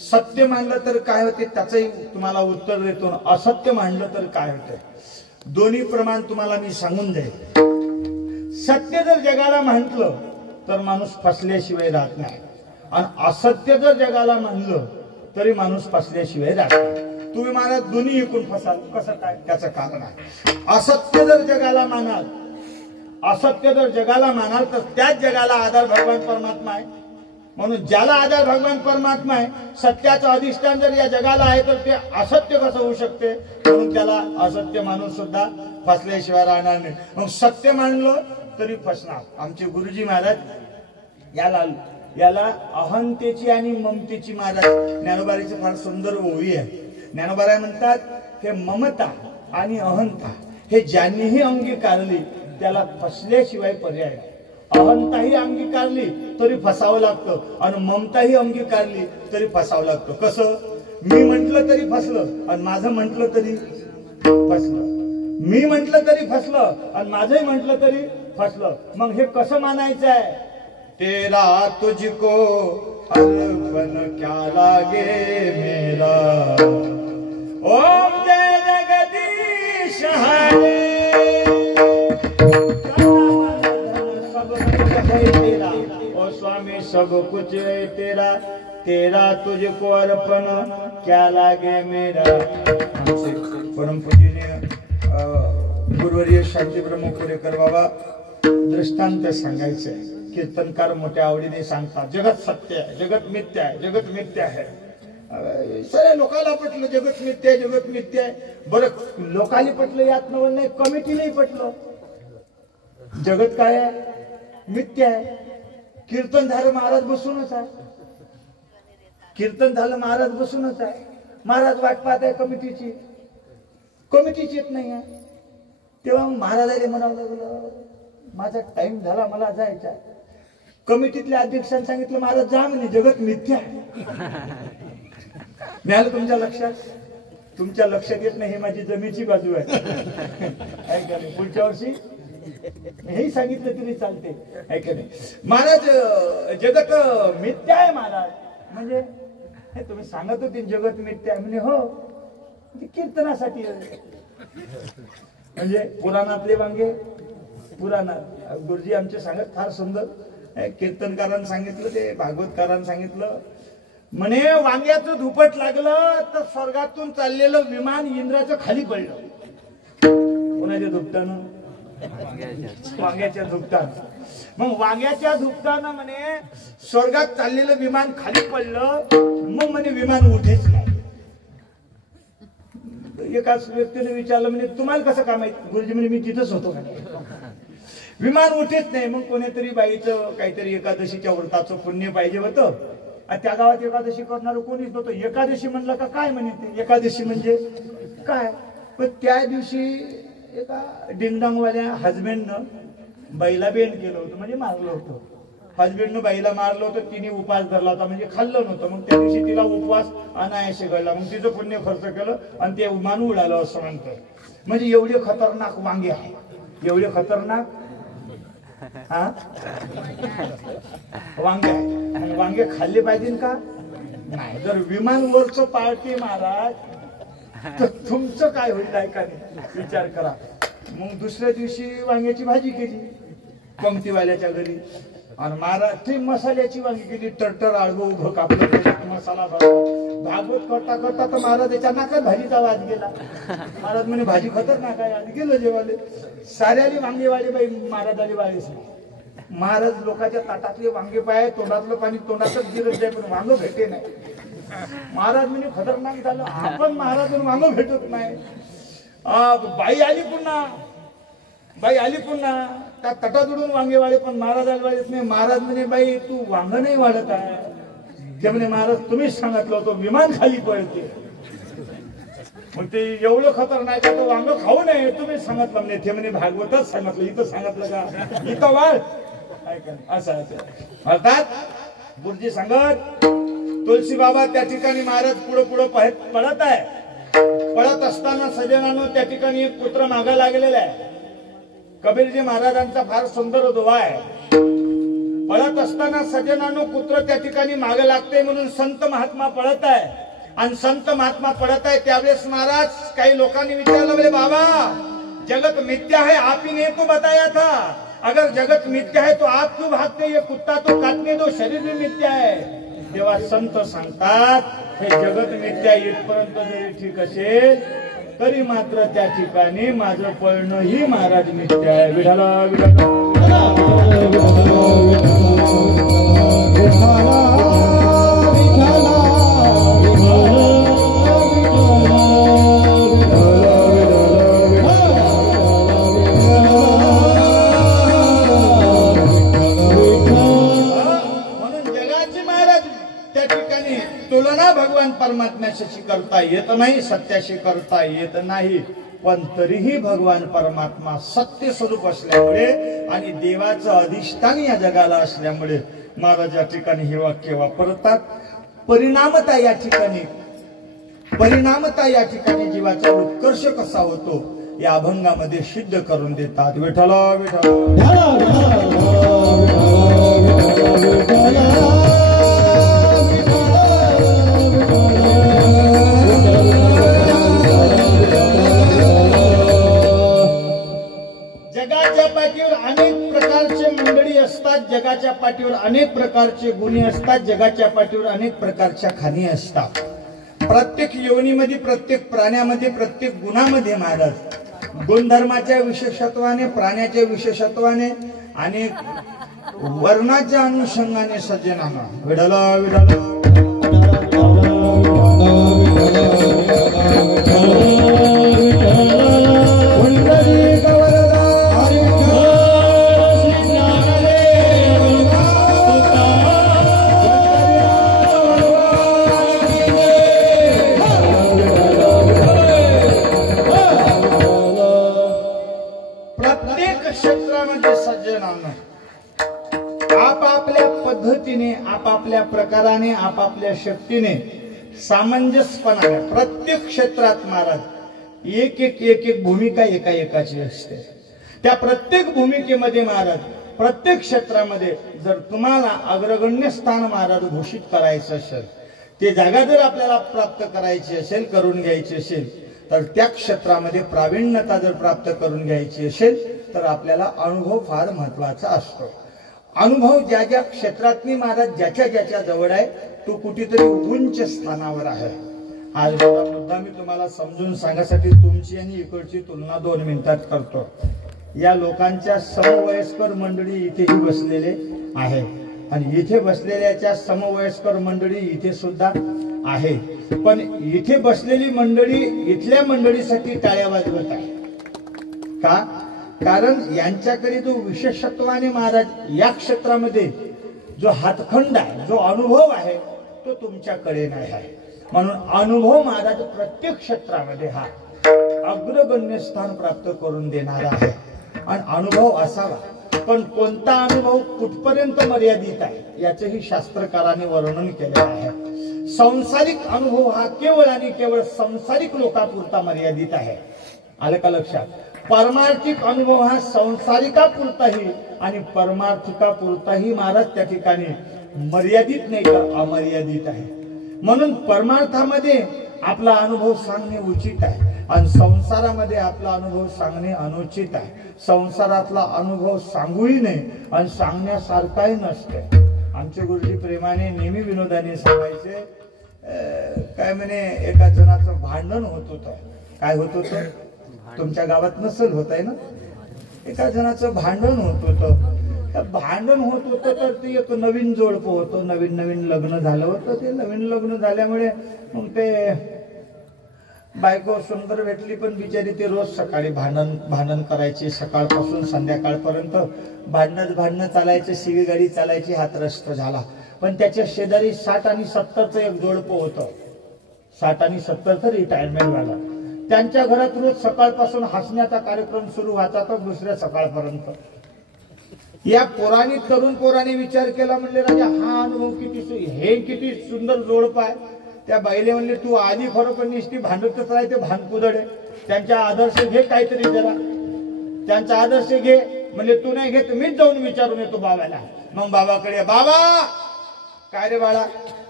सत्य मानलं तर काय होते त्याचंही तुम्हाला उत्तर देतो, असत्य मानलं तर काय होते, दोन्ही प्रमाण तुम्हाला मी सांगून जाईल। सत्य जर जगाला म्हटलं तर माणूस फसल्याशिवाय राहत नाही, आणि असत्य जर जगाला मानलं तरी माणूस फसल्याशिवाय राहत नाही। तुम्ही महाराज दोन्ही ऐकून फसाल, कसं काय, त्याचं कारण आहे। असत्य जर जगाला मानाल, असत्य जर जगाला मानाल तर त्याच जगाला आधार भगवान परमात्मा आहे, म्हणून ज्याला आधार भगवान परमात्मा आहे, सत्याचं अधिष्ठान जर या जगाला आहे तर ते असत्य कसं होऊ शकते, म्हणून त्याला असत्य माणूस सुद्धा फसल्याशिवाय राहणार नाही। मग सत्य मानलं तरी फसणार। आमचे गुरुजी महाराज याला अहंतेची आणि ममतेची महाराज ज्ञानोबारीचं फार सुंदर ओवी आहे। ज्ञानोबाराय म्हणतात हे ममता आणि अहंता हे ज्यांनीही अंगीकारली त्याला फसल्याशिवाय पर्याय नाही। अहंताही अंगीकारली तरी फसावं लागतं, आणि ममताही अंगीकारली तरी फसावं लागतं। कसं, मी म्हंटल तरी फसलं आणि माझं म्हंटल तरी फसलं, मी म्हंटल तरी फसलं आणि माझंही म्हंटल तरी फसलं। मग हे कसं मानायचं आहे, तेरा तुझको अर्पण क्या लागे मेरा, ओम जय जगदीश हरे, तेरा ओ स्वामी सब कुछ है तेरा, तेरा तुझको अर्पण क्या लागे मेरा। परम पूजनीय गुरुवर्य शांती ब्रह्मपुरेकर बाबा दृष्टांत सांगायचंय कीर्तनकार मोठ्या आवडीने सांगतात जगत सत्य आहे, जगत मिथ्या आहे, जगत मिथ्या आहे. सगळ्या लोकांना पटलं जगत मिथ्या आहे, जगत मिथ्या आहे. बरं लोकांनी पटलं यात नवल नाही, कमिटीलाही पटलं जगत काय आहे, मिथ्या आहे. कीर्तन झालं महाराज बसूनच आहे, कीर्तन झालं महाराज बसूनच आहे. महाराज वाट पाहत आहे कमिटीची, कमिटीच येत नाही आहे. तेव्हा महाराजाला म्हणावं लागलं माझा टाइम झाला, मला जायचा. कमिटीतल्या अध्यक्षांनी सांगितलं महाराज जा म्हणे, जगत मिथ्या आहे. मिळालं तुमच्या लक्षात? तुमच्या लक्षात येत नाही, हे माझी जमेची बाजू आहे. पुढच्या वर्षी हे सांगितलं तरी चालते, ऐका नाही. महाराज जगत मिथ्या आहे महाराज. म्हणजे हे तुम्ही सांगत होते जगत मिथ्या आहे म्हणजे हो कीर्तनासाठी. म्हणजे पुराणातले वांगे, पुराणात गुरुजी आमचे सांगत फार सुंदर. कीर्तनकारांनी सांगितलं, ते भागवतकारांनी सांगितलं म्हणे वांग्याचं धुपट लागलं तर स्वर्गातून चाललेलं विमान इंद्राचं खाली पडलं. कोणाच्या धुपटानं? वांग्याच्या धुपटानं. मग वांग्याच्या धुपटानं म्हणे स्वर्गात चाललेलं विमान खाली पडलं. मग म्हणे विमान उठेच नाही. एकाच व्यक्तीने विचारलं म्हणजे तुम्हाला कसं काय माहित? गुरुजी म्हणे मी तिथंच होतो. विमान उठेच नाही. मग कोणीतरी बाईचं काहीतरी एकादशीच्या व्रताचं पुण्य पाहिजे होतं. त्या गावात एकादशी करणार कोणीच नव्हतं. एकादशी म्हणलं का काय म्हणे ते, एकादशी म्हणजे काय? पण त्या दिवशी एका डिंगडांगवाल्या हजबंडनं बाईला बेंड केलं होतं, म्हणजे मारलं होतं. हजबंडनं बाईला मारलं होतं, तिने उपवास धरला होता, म्हणजे खाल्लं नव्हतं. मग त्या दिवशी तिला उपवास अनायासे घडला. मग तिचं पुण्य खर्च केलं आणि ते विमान उडालं असं म्हणतं. म्हणजे एवढे खतरनाक वांगे आहे, एवढे खतरनाक वांगे आहे. वांगे खाल्ले पाहिजे का नाही? जर विमान वरचं पाळते महाराज तर तुमचं काय होईल ऐकाने विचार करा. मग दुसऱ्या दिवशी वांग्याची भाजी केली पंक्तीवाल्याच्या घरी. आणि महाराज ती मसाल्याची वांगी केली, टरटर आळगो उभं कापलं, मसाला भागवत करता करता तर महाराजाच्या नाकात भाजीचा आवाज गेला. महाराज म्हणे भाजी खतरनाक आहे. आणि गेलं जेवाले. साऱ्याली वांगे वाले बाई महाराजाली वाळीस. महाराज लोकांच्या ताटातले वांगे पाय, तोंडातलं पाणी तोंडातच गिरत जाय, पण वांग भेटे नाही. महाराज म्हणजे खतरनाक झालं. आपण महाराज वांग भेटत नाही. बाई आली पुन्हा, बाई आली पुन्हा त्या तटातुडून वांगे वाळे, पण महाराजाला वाढत नाही. महाराज म्हणे बाई तू वांग नाही वाढत आहे. ते म्हणे महाराज तुम्हीच सांगितलं होतं विमान खाली पळते. मग ते एवढं खतरनाक आहे, तो वांग खाऊ नये तुम्ही सांगितलं म्हणे. ते म्हणे भागवतच सांगितलं, इथं सांगितलं का? इथं वाढ असं अर्थात गुरुजी सांगत. तुलसी बाबा त्या ठिकाणी महाराज पुढे पुढे पळत आहे. पळत असताना सजनानं त्या ठिकाणी एक पुत्र मागा लागलेला आहे. कबीरजी महाराजांचा फार सुंदर दोहा आहे. पळत असताना सजनानं पुत्र त्या ठिकाणी मागे लागते म्हणून संत महात्मा पळत आहे. आणि संत महात्मा पळत आहे त्यावेळेस महाराज काही लोकांनी विचारलं बोले बाबा जगत मिथ्या है, आप ही ने तो बताया था. अगर जगत मिथ्या है तो आप क्यों भागते? ये कुत्ता तो काटने दो, शरीर भी मिथ्या है. तेव्हा संत सांगतात हे जगत मिथ्या इथपर्यंत जरी ठीक असेल तरी मात्र त्या ठिकाणी माझं पळणं ही महाराज मिथ्या आहे. विठाला विठाला परमात्म्याशी करता येत नाही, सत्याशी करता येत नाही. पण तरीही भगवान परमात्मा सत्य स्वरूप असल्यामुळे आणि देवाचं अधिष्ठान या जगाला असल्यामुळे महाराज या ठिकाणी हे वाक्य वापरतात. परिणामता या ठिकाणी जीवाचा उत्कर्ष कसा होतो या अभंगामध्ये सिद्ध करून देतात. विठ्ठला विठ्ठला जगाच्या पाठीवर अनेक प्रकारचे गुन्हे असतात. जगाच्या पाठीवर अनेक प्रकारच्या खाणी असतात. प्रत्येक योनीमध्ये, प्रत्येक प्राण्यामध्ये, प्रत्येक गुणामध्ये महाराज गुणधर्माच्या विशेषत्वाने, प्राण्याच्या विशेषत्वाने अनेक वर्णाच्या अनुषंगाने सज्जनांना विडल विडल आपापल्या प्रकाराने आपापल्या शक्तीने सामंजस्यपणाने प्रत्येक क्षेत्रात महाराज एक एक भूमिका एकाची असते। त्या प्रत्येक भूमिकेमध्ये महाराज प्रत्येक क्षेत्रामध्ये जर तुम्हाला अग्रगण्य स्थान महाराज घोषित करायचं असेल, ते जागा जर आपल्याला प्राप्त करायची असेल, करून घ्यायची असेल, तर त्या क्षेत्रामध्ये प्रावीण्यता जर प्राप्त करून घ्यायची असेल तर आपल्याला अनुभव फार महत्वाचा असतो। अनुभव ज्या ज्या क्षेत्रातनी महाराज ज्याच्या जवळ आहे तो कुठेतरी उंच स्थानावर आहे। आज मुद्दा मी तुम्हाला समजून सांगण्यासाठी तुमची आणि इकडची तुलना 2 मिनिटात करतो। या लोकांच्या समवयस्कर मंडळी इथेही बसलेले आहे आणि इथे बसलेल्याच्या समवयस्कर मंडळी इथे सुद्धा आहे, पण इथे बसलेली मंडळी इथल्या मंडळीसाठी टाळ्या वाजवत आहे का? कारण यांच्याकडे जो विशेषत्वाने महाराज या क्षेत्रामध्ये जो हातखंड आहे, जो अनुभव आहे, तो तुमच्याकडे नाही आहे। म्हणून अनुभव महाराज प्रत्येक क्षेत्रामध्ये हा अग्रगण्य स्थान प्राप्त करून देणारा आहे आणि अनुभव असावा, पण कोणता अनुभव कुठपर्यंत मर्यादित आहे याचेही शास्त्रकाराने वर्णन केले आहे। सांसारिक अनुभव हा केवळ आणि केवळ सांसारिक लोकांपुरता मर्यादित आहे, आलं का लक्षात? परमार्थिक अनुभव हा संसारिकापुरताही आणि परमार्थिकापुरताही महाराज त्या ठिकाणी मर्यादित नाही तर अमर्यादित आहे। म्हणून परमार्थामध्ये आपला अनुभव सांगणे उचित आहे आणि संसारामध्ये आपला अनुभव सांगणे अनुचित आहे। संसारातला अनुभव सांगूही नाही आणि सांगण्यासारखाही नसते। आमचे गुरुजी प्रेमाने नेहमी विनोदाने सांगायचे, काय म्हणे एका जणाचं भांडण होत होतं। काय होत होतं? तुमच्या गावात नसेल होत आहे ना? एका जणाचं भांडण होत होतं। भांडण होत होतं तर ते एक नवीन जोडपं होतं, नवीन लग्न झालं होतं। ते नवीन लग्न झाल्यामुळे मग ते बायको सुंदर भेटली, पण बिचारी ते रोज सकाळी भांडण करायची, सकाळपासून संध्याकाळपर्यंत भांडणं चालायचे, शिवी गाडी चालायची, हातरस्त झाला। पण त्याच्या शेजारी 60 आणि 70चं एक जोडपं होतं। 60 आणि 70चं रिटायरमेंट झालं। त्यांच्या घरात रोज सकाळपासून हसण्याचा कार्यक्रम सुरू व्हायचा तर दुसऱ्या सकाळपर्यंत। या तरुण पोराने विचार केला, म्हणले राजा हा अनुभव किती सुंदर जोडपं आहे। त्या बाईले म्हणले तू आधी खरोखर निष्ठी भांडतच राहते, भांडकुदडे, त्यांचा आदर्श घे काहीतरी जरा, त्यांचा आदर्श घे। म्हणजे तू नाही घेत, मीच जाऊन विचारून येतो बाबाला। मग बाबाकडे, बाबा काय रे बाळा?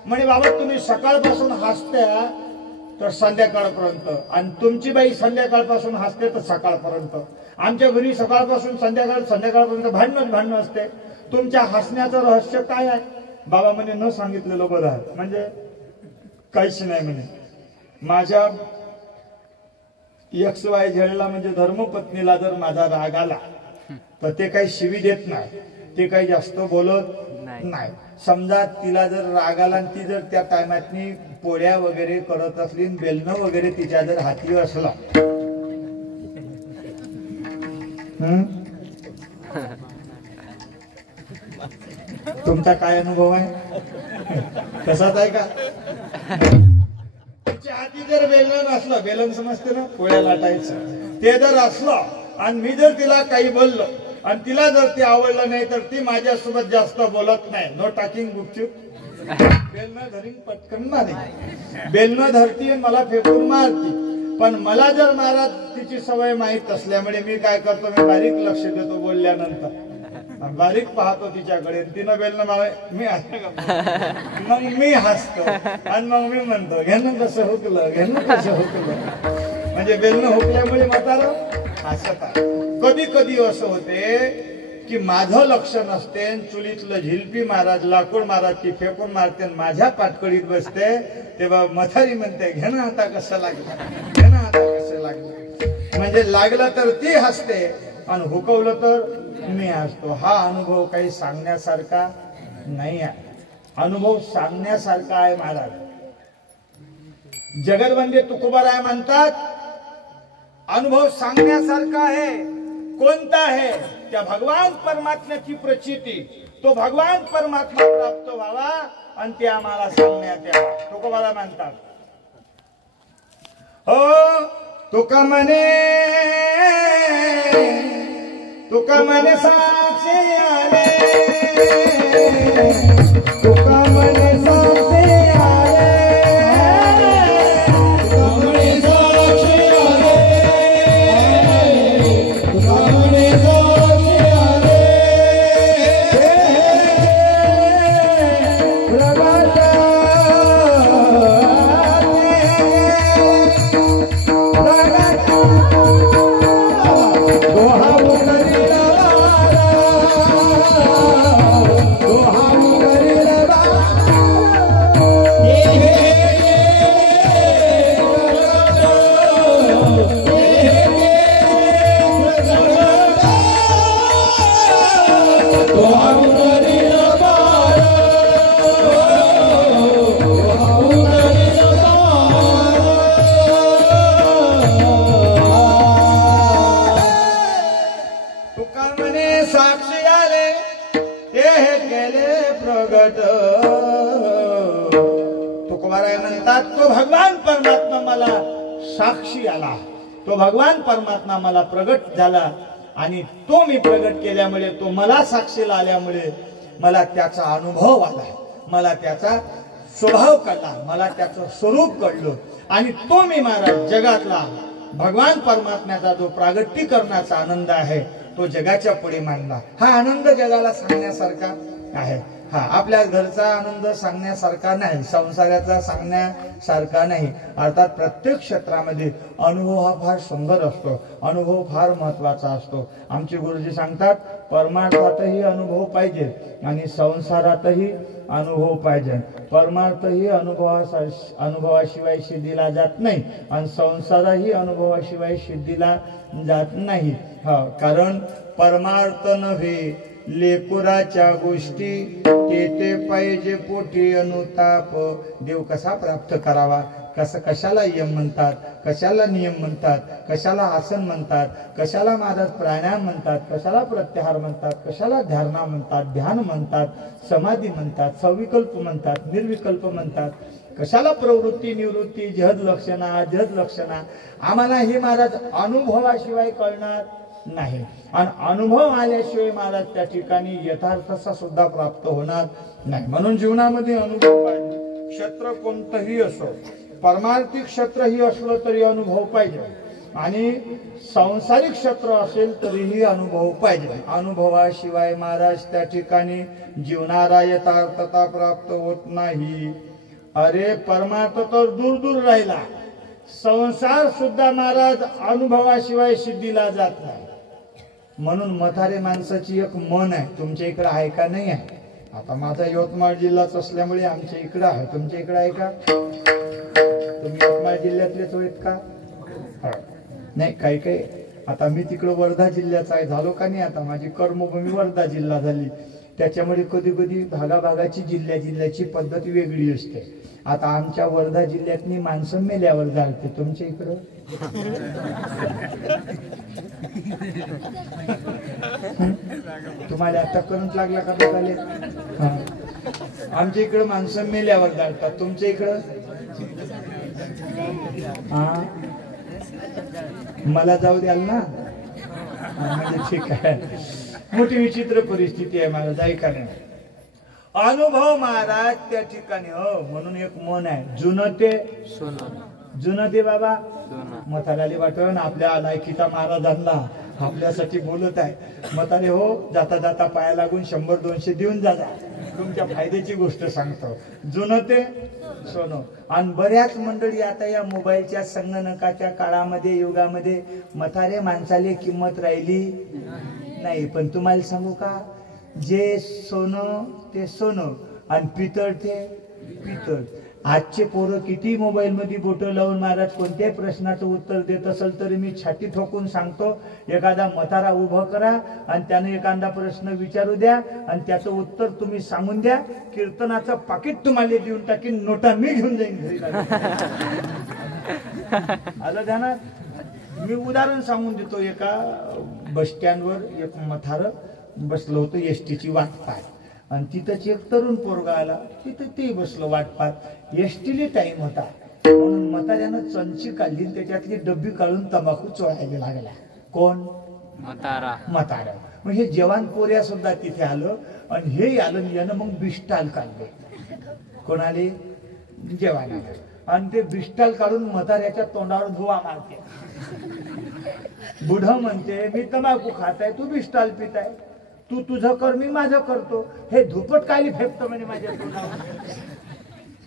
म्हणे बाबा तुम्ही सकाळपासून हसत्या तर संध्याकाळपर्यंत, आणि तुमची बाई संध्याकाळपासून हसते तर सकाळपर्यंत। आमच्या घरी सकाळपासून संध्याकाळपर्यंत भांडण असते। तुमच्या हसण्याचं रहस्य काय आहे? बाबा म्हणे न सांगितलेलं बरं आहे। म्हणजे काहीच नाही म्हणे, माझ्या XYZ म्हणजे धर्मपत्नीला जर माझा राग आला तर ते काही शिवी देत नाही, ते काही जास्त बोलत नाही। समजा तिला जर राग आला आणि ती जर त्या टायमातनी पोळ्या वगैरे करत असली, बेलणं वगैरे तिच्या जर हाती असला, तुमचा काय अनुभव आहे? कसाच आहे का? तिच्या हाती जर बेलन असलं, बेलन समजते ना, पोळ्या लाटायचं, ते जर असलं आणि मी जर तिला काही बोललो आणि तिला जर ते आवडलं नाही तर ती माझ्यासोबत जास्त बोलत नाही, नो टाकिंग, गुपचूप बेलणं धरीन पटकन मारे, बेलणं धरती मला फेकून मारती। पण मला जर महाराज तिची सवय माहीत असल्यामुळे मी काय करतो, मी बारीक लक्ष देतो बोलल्यानंतर, बारीक पाहतो तिच्याकडे, तिनं बेलणं मारे, मग मी हसतो आणि मग मी म्हणतो घेणं कसं हुकलं, घेणं कसं हुकलं, म्हणजे बेलणं हुकल्यामुळे म्हातारं हसत आहे। कधी कधी असं होते की माझं लक्ष नसते, चुलीतलं झिलपी महाराज, लाकूड महाराज ती फेकून मारते, माझ्या पाटकडीत बसते, तेव्हा म्हातारी म्हणते घेणं आता कसं लागलं, घेणं आता कसं लागलं, म्हणजे लागलं तर ती हसते आणि हुकवलं तर मी असतो. हा अनुभव काही सांगण्यासारखा नाही आहे. अनुभव सांगण्यासारखा आहे महाराज. जगदवंदे तुकोबाराय म्हणतात अनुभव सांगण्यासारखा आहे. कोणता आहे? त्या भगवान परमात्म्याची प्रचिती, तो भगवान परमात्मा प्राप्त व्हावा आणि ते आम्हाला सांगण्यात यावा. तुकोबाराय म्हणतात हो तुका म्हणे साक्षी आले, तुका म्हणे साक्षी आले, तुका म्हणे साक्षी आले, तुका म्हणे साक्षी आले, प्रगटा साक्षी आले, हे केले प्रगट. तुकोबाराय म्हणतात तो भगवान परमात्मा मला साक्षी आला, तो भगवान परमात्मा मला प्रगट झाला आणि तो मी प्रगट केल्यामुळे, तो मला साक्षीला आल्यामुळे मला त्याचा अनुभव आला, मला त्याचा स्वभाव कळला, मला त्याचं स्वरूप कळलं आणि तो मी महाराज जगातला भगवान परमात्म्याचा जो प्रागट्यीकरणाचा आनंद आहे तो जगाच्या पुढे मांडला. हा आनंद जगाला सांगण्यासारखा आहे. हा आपल्या घरचा आनंद सांगण्यासारखा नाही, संसाराचा सांगण्यासारखा नाही. अर्थात प्रत्येक क्षेत्रामध्ये अनुभव हा फार सुंदर असतो, अनुभव फार महत्वाचा असतो. आमचे गुरुजी सांगतात परमार्थातही अनुभव पाहिजे आणि संसारातही अनुभव पाहिजे. परमार्थ ही अनुभवाशिवाय सिद्धीला जात नाही आणि संसारही अनुभवाशिवाय सिद्धीला जात नाही. कारण परमार्थ नव्हे लेकुराच्या गोष्टी, तेथे पाहिजे पोटी अनुताप. देव कसा प्राप्त करावा, कशाला यम म्हणतात, कशाला नियम म्हणतात, कशाला आसन म्हणतात, कशाला महाराज प्राणायाम म्हणतात, कशाला प्रत्याहार म्हणतात, कशाला ध्याना म्हणतात, ध्यान म्हणतात, समाधी म्हणतात, सविकल्प म्हणतात, निर्विकल्प म्हणतात, कशाला प्रवृत्ती निवृत्ती, जहद लक्षणा अजहद लक्षणा. आम्हाला हे महाराज अनुभवाशिवाय कळणार नाही आणि अनुभव आल्याशिवाय महाराज त्या ठिकाणी यथार्थाचा सुद्धा प्राप्त होणार नाही. म्हणून जीवनामध्ये अनुभव पाहिजे. क्षेत्र कोणतंही असो, परमार्थिक क्षेत्रही असलं तरी अनुभव पाहिजे आणि सांसारिक क्षेत्र असेल तरीही अनुभव पाहिजे. अनुभवाशिवाय महाराज त्या ठिकाणी जीवनाला यथार्थता प्राप्त होत नाही. अरे परमार्थ तर दूर दूर राहिला, संसार सुद्धा महाराज अनुभवाशिवाय सिद्धीला जात नाही. म्हणून म्हातारे माणसाची एक मन आहे, तुमच्या इकडे आहे का नाही आहे? आता माझा यवतमाळ जिल्हाच असल्यामुळे आमच्या इकडे आहे, तुमच्या इकडे आहे का? तुम्ही यवतमाळ जिल्ह्यातलेच आहेत का? नाही, काही काही. आता मी तिकडं वर्धा जिल्ह्याचा आहे, झालो का नाही? आता माझी कर्मभूमी वर्धा जिल्हा झाली, त्याच्यामुळे कधी कधी भागाभागाची जिल्ह्याची पद्धत वेगळी असते. आता आमच्या वर्धा जिल्ह्यातनी माणसं मेल्यावर जाळते, तुमच्या इकडं तुम्हाला आता करंट लागला का बघाले? आमच्या इकडं माणसं मेल्यावर जाळतात, तुमच्या इकडं मला जाऊ द्याल ना? म्हणजे ठीक आहे. मोठी विचित्र परिस्थिती आहे मला जाय का नाही. अनुभव महाराज त्या ठिकाणी हो. म्हणून एक मन आहे, जुनं ते जुनं ते बाबा म्हाताऱ्याला वाटून आपल्या लायकीचा महाराजांना आपल्यासाठी बोलत आहे. म्हातारे हो, जाता जाता पाया लागून 100-200 देऊन जा, तुमच्या फायद्याची गोष्ट सांगतो. जुनं ते सोनं. आणि बऱ्याच मंडळी आता या मोबाईलच्या संगणकाच्या काळामध्ये युगामध्ये म्हातारे माणसाला किंमत राहिली नाही. पण तुम्हाला सांगू का, जे सोनं ते सोनं आणि पितळ ते पितळ. आजचे पोरं किती मोबाईल मध्ये बोटं लावून महाराज कोणत्याही प्रश्नाचं उत्तर देत असेल तरी मी छाती ठोकून सांगतो, एखादा म्हातारा उभं करा आणि त्याने एखादा प्रश्न विचारू द्या आणि त्याचं उत्तर तुम्ही सांगून द्या, कीर्तनाचं पाकिट तुम्हाला देऊन टाकीन, नोटा मी घेऊन जाईन घरी. आलं ध्यानात. मी उदाहरण सांगून देतो. एका बस स्टँडवर एक म्हातारं बसलं होतं एसटीची वाट पाहत आणि तिथंच एक तरुण पोरगा आला, तिथं ते बसलं वाट पाहत. एसटीले टाइम होता म्हणून म्हाताऱ्यानं चंची काढली, त्याच्यातली डब्बी काढून तंबाखू चोळायला लागला. कोण? म्हातारा. मग हे जवान पोऱ्या सुद्धा तिथे आलं आणि हे आलं, यानं मग बिस्टाल काढले. कोणाले? जवान आले आणि ते बिस्टाल काढून म्हाताऱ्याच्या तोंडावर धुवा मारते. बुढ म्हणते मी तंबाखू खाताय, तू बिस्टाल पिताय, तू तुझं कर मी माझं करतो. हे धुपट काली फेकतो म्हणे माझ्या तोंडावर.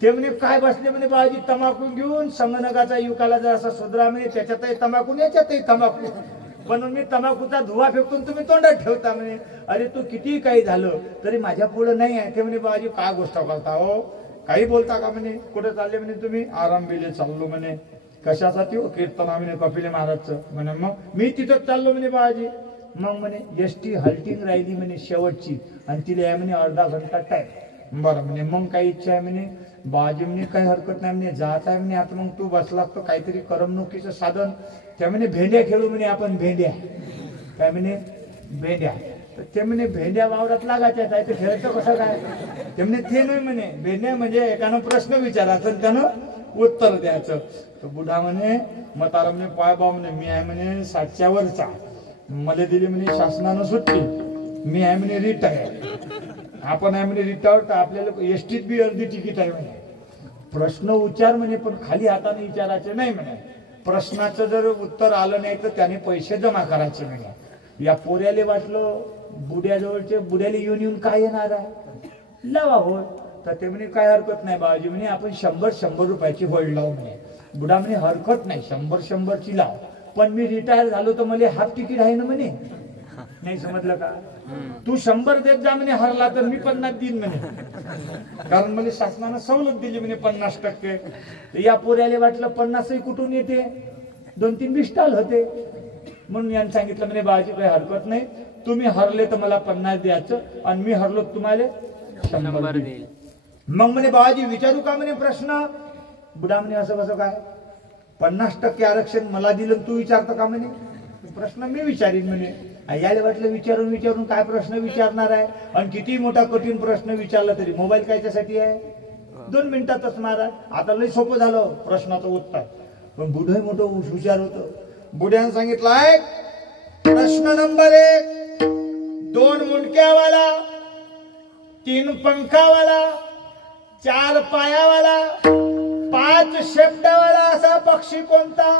ते म्हणे काय बसले म्हणे बाजी तंबाखू घेऊन, संगणकाचा युगाला जर असा सुधरा म्हणे, त्याच्यातही तंबाखू याच्यातही तंबाखू, पण मी तंबाखूचा धुवा फेकून तुम्ही तोंडात ठेवता म्हणे. अरे तू किती काही झालं तरी माझ्या पुढं नाही आहे. ते म्हणे बाजी काय गोष्ट करता हो, काही बोलता का म्हणे. कुठे चालले म्हणे तुम्ही? आरामबिले चाललो म्हणे. कशासाठी हो? कीर्तना म्हणे कपिले महाराजचं म्हणे. मग मी तिथंच चाललो म्हणे बाजी. मग म्हणे एसटी हल्टिंग राहिली म्हणे शेवटची आणि तिला आहे म्हणे अर्धा घंटा टाइम. बरं म्हणे मग काही इच्छा आहे म्हणे बाजी म्हणे काही हरकत नाही म्हणे, जात आहे म्हणे. आता मग तू बसला तर काहीतरी करमणुकीचं साधन. त्या म्हणे भेंड्या खेळू म्हणे आपण, भेंड्या. काय म्हणे? भेंड्या. तर ते म्हणे भेंड्या वावरात लागायच्या आहे, ते खेळायचं कसं काय? ते म्हणे ते नाही म्हणे, भेंड्या म्हणजे एकानं प्रश्न विचारायचा आणि त्यानं उत्तर द्यायचं. तर बुढा म्हणे म्हातारा म्हणे पाय बा म्हणे मी आहे म्हणे 60च्या वरचा, मला दिली म्हणे शासनानं सुट्टी, मी आहे म्हणे रिटायर, आपण आहे म्हणे रिटायर, तर आपल्याला एसटीत बी अर्धी तिकीट आहे म्हणे. प्रश्न उच्चार म्हणे पण खाली हाताने विचारायचे नाही म्हणे. प्रश्नाचं जर उत्तर आलं नाही तर त्याने पैसे जमा करायचे म्हणे. या पोऱ्याले वाटलं बुड्याजवळचे बुड्याला येऊन काय येणार आहे, लावा होय. तर ते म्हणे काय हरकत नाही बाबाजी म्हणे, आपण 100 रुपयाची होल्ड लावू म्हणे. बुडा म्हणे हरकत नाही, 100ची लाव, पण मी रिटायर झालो तर मला हाफ तिकीट आहे ना म्हणे. नाही समजलं का? तू 100 देत जा म्हणे, हरला तर मी 50 देईन म्हणे, कारण मला शासनानं सवलत दिली म्हणे 50%. या पोऱ्याला वाटलं 50ही कुठून येते, 2-3 बिस्टाल होते. म्हणून यांनी सांगितलं म्हणे बाजी काही हरकत नाही, तुम्ही हरले तर मला 50 द्यायचं आणि मी हरलो तुम्हाला 100 देईल. मग म्हणे बाबाजी विचारू का म्हणे प्रश्न. बुडा म्हणे असं कसं काय, 50% आरक्षण मला दिलं तू विचारतो का म्हणे. प्रश्न मी विचारीन म्हणे. याला वाटलं विचारून विचारून काय प्रश्न विचारणार आहे, आणि किती मोठा कठीण प्रश्न विचारला तरी मोबाईल कायच्यासाठी आहे, 2 मिनिटातच मारा. आता लय सोपं झालं प्रश्नाचं उत्तर. पण बुढं मोठं हुशार होतं. बुड्यानं सांगितलं आहे प्रश्न नंबर 1, 2 मुंडक्यावाला, 3 पंखावाला, 4 पायावाला, 5 शेपटावाला असा पक्षी कोणता.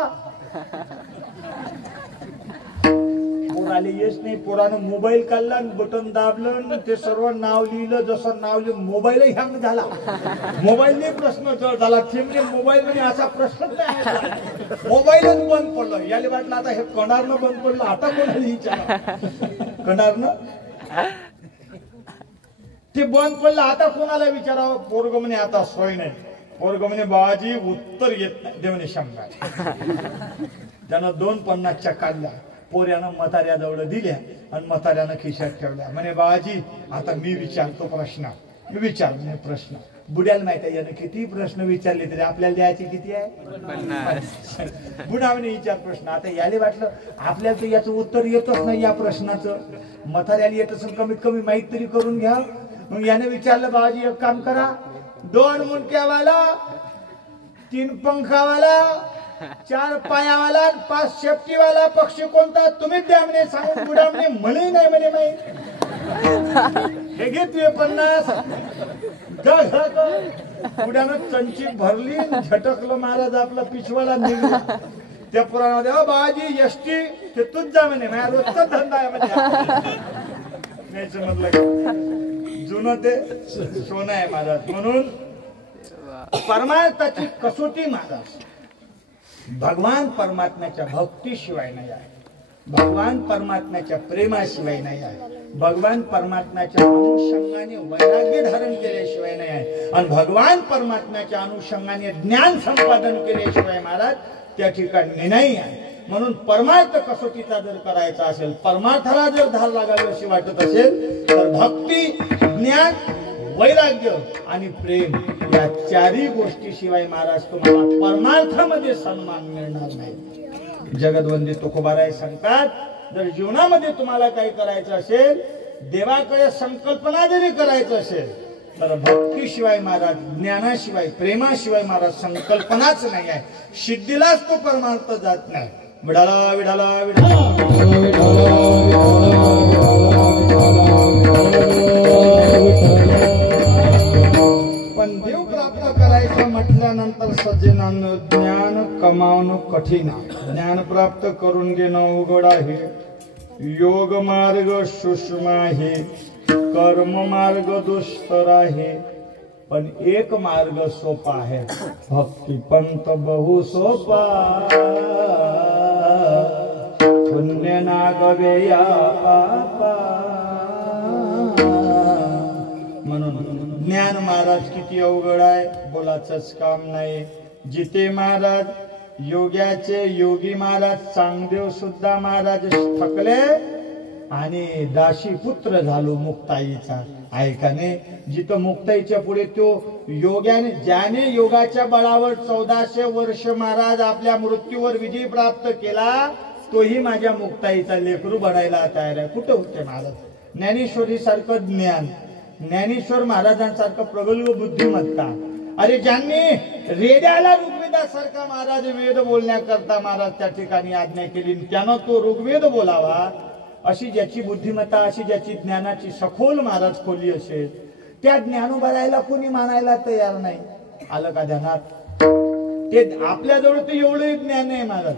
पोराले येस नाही. पोरानं मोबाईल काढला, बटन दाबलं, ते सर्व नाव लिहिलं. जसं नाव लिहिलं मोबाईलही हँग झाला, मोबाईलने प्रश्न जड झाला. ते म्हणजे मोबाईल मध्ये असा प्रश्न नाही, मोबाईलच बंद पडलं. याला वाटलं आता हे कणारनं बंद पडलं, आता कोणाला विचारा. कणारनं ते बंद पडलं, आता कोणाला विचारावं. पोरग म्हणे आता सोय नाही. पोरग म्हणे बाबाजी उत्तर येत नाही. ते म्हणे 100. त्यानं 2 50च्या काढल्या. पोऱ्यानं म्हाताऱ्याजवळ दिल्या आणि म्हाताऱ्यानं खिशात ठेवल्या. म्हणे बाबाजी आता मी विचारतो प्रश्न. मी विचार म्हणे प्रश्न. बुड्याला माहिती आहे यानं किती प्रश्न विचारले तरी आपल्याला द्यायचे किती आहे, 50. बुडा म्हणे विचार प्रश्न. आता याला वाटलं आपल्याला तर याचं उत्तर येतच नाही या प्रश्नाचं, म्हाताऱ्याला येत असेल, कमीत कमी माहिती तरी करून घ्या. मग याने विचारलं बाबाजी एक काम करा, 2 मुंडक्यावाला, 3 पंखावाला, 4 पायावाला, 5 शेपटीवाला पक्षी कोणता तुम्ही द्या म्हणे. सांगून बुडा म्हणे मला नाही म्हणे माहिती. हे घे तुझे 50. बुड्यानं चंची भरली, झटकलं महाराज आपला पिछवाला निघला. त्या पुराणामध्ये बाबाजी एसटी ते तूच जा म्हणे, माझ्या रोजचा धंदा आहे म्हणजे. नाही समजलं, जुनं ते सोनं आहे महाराज. म्हणून परमार्थाची कसोटी महाराज भगवान परमात्म्याच्या भक्तीशिवाय नाही आहे. भगवान परमात्म्याच्या प्रेमाशिवाय नाही आहे, भगवान परमात्म्याच्या अनुषंगाने वैराग्य धारण केल्याशिवाय नाही आहे, आणि भगवान परमात्म्याच्या अनुषंगाने ज्ञान संपादन केल्याशिवाय महाराज त्या ठिकाणी नाही आहे. म्हणून परमार्थ कसोटीचा जर करायचा असेल, परमार्थाला जर धार लागावी अशी वाटत असेल, तर भक्ती, ज्ञान, वैराग्य आणि प्रेम या चारही गोष्टीशिवाय महाराज तुम्हाला परमार्थामध्ये सन्मान मिळणार नाही. जगदवंदी तुकोबाराय सांगतात, जर जीवनामध्ये तुम्हाला काही करायचं असेल, देवाकडे संकल्पना जरी करायचं असेल, तर भक्तीशिवाय महाराज, ज्ञानाशिवाय, प्रेमाशिवाय महाराज संकल्पनाच नाही आहे. सिद्धीलाच तो परमार्थ जात नाही. विडाला विडाला विडाला पण देव प्राप्त करायचं म्हटल्यानंतर सज्जनांनो ज्ञान कमावणं कठीण आहे. ज्ञान प्राप्त करून घेणं अवघड आहे. योग मार्ग सूक्ष्म आहे, कर्म मार्ग दुष्कर आहे, पण एक मार्ग सोपा आहे, भक्ती पंथ बहु सोपा. पुण्य नागवे या पापा. म्हणून ज्ञान महाराज किती अवघड आहे, बोलाचंच काम नाही. जिथे महाराज योग्याचे योगी महाराज चांगदेव सुद्धा महाराज थकले आणि दाशी पुत्र झालो मुक्ताईचा, ऐकाने. जिथं मुक्ताईच्या पुढे तो योग्याने, ज्याने योगाच्या बळावर 1400 वर्ष महाराज आपल्या मृत्यूवर विजय प्राप्त केला, तोही माझ्या मुक्ताईचा लेकरू बनायला तयार आहे. कुठे होते महाराज? ज्ञानेश्वरी सारखं ज्ञान, ज्ञानेश्वर महाराजांसारखं प्रगल्भ बुद्धिमत्ता. अरे ज्यांनी रेड्याला ऋग्वेदासारखा महाराज वेद बोलण्याकरता महाराज त्या ठिकाणी आज्ञा केली, त्यानं तो ऋग्वेद बोलावा, अशी ज्याची बुद्धिमत्ता, अशी ज्याची ज्ञानाची सखोल महाराज खोली असेल, त्या ज्ञानोबाला कोणी मानायला तयार नाही. आलं का ध्यानात? ते आपल्याजवळ तर एवढं ज्ञान आहे महाराज.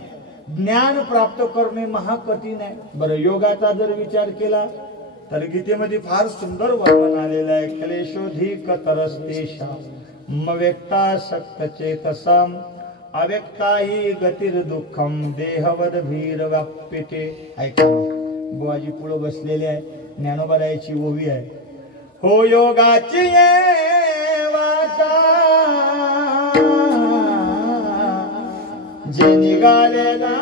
ज्ञान प्राप्त करणे महाकठीण आहे. बरं, योगाचा जर विचार केला तर गीतेमध्ये फार सुंदर वर्णन आलेलं आहे. क्लेशोधिक तरस्तेषा व्यक्ता सक्त चेतसम अव्यक्ता ही गतिर दुःखम देहवद भीर व्याप्यते. ऐका, बुवाजी पुढे बसलेले आहे, ज्ञानोबारायची ओवी आहे. हो योगाची वाचा जे निघाले ना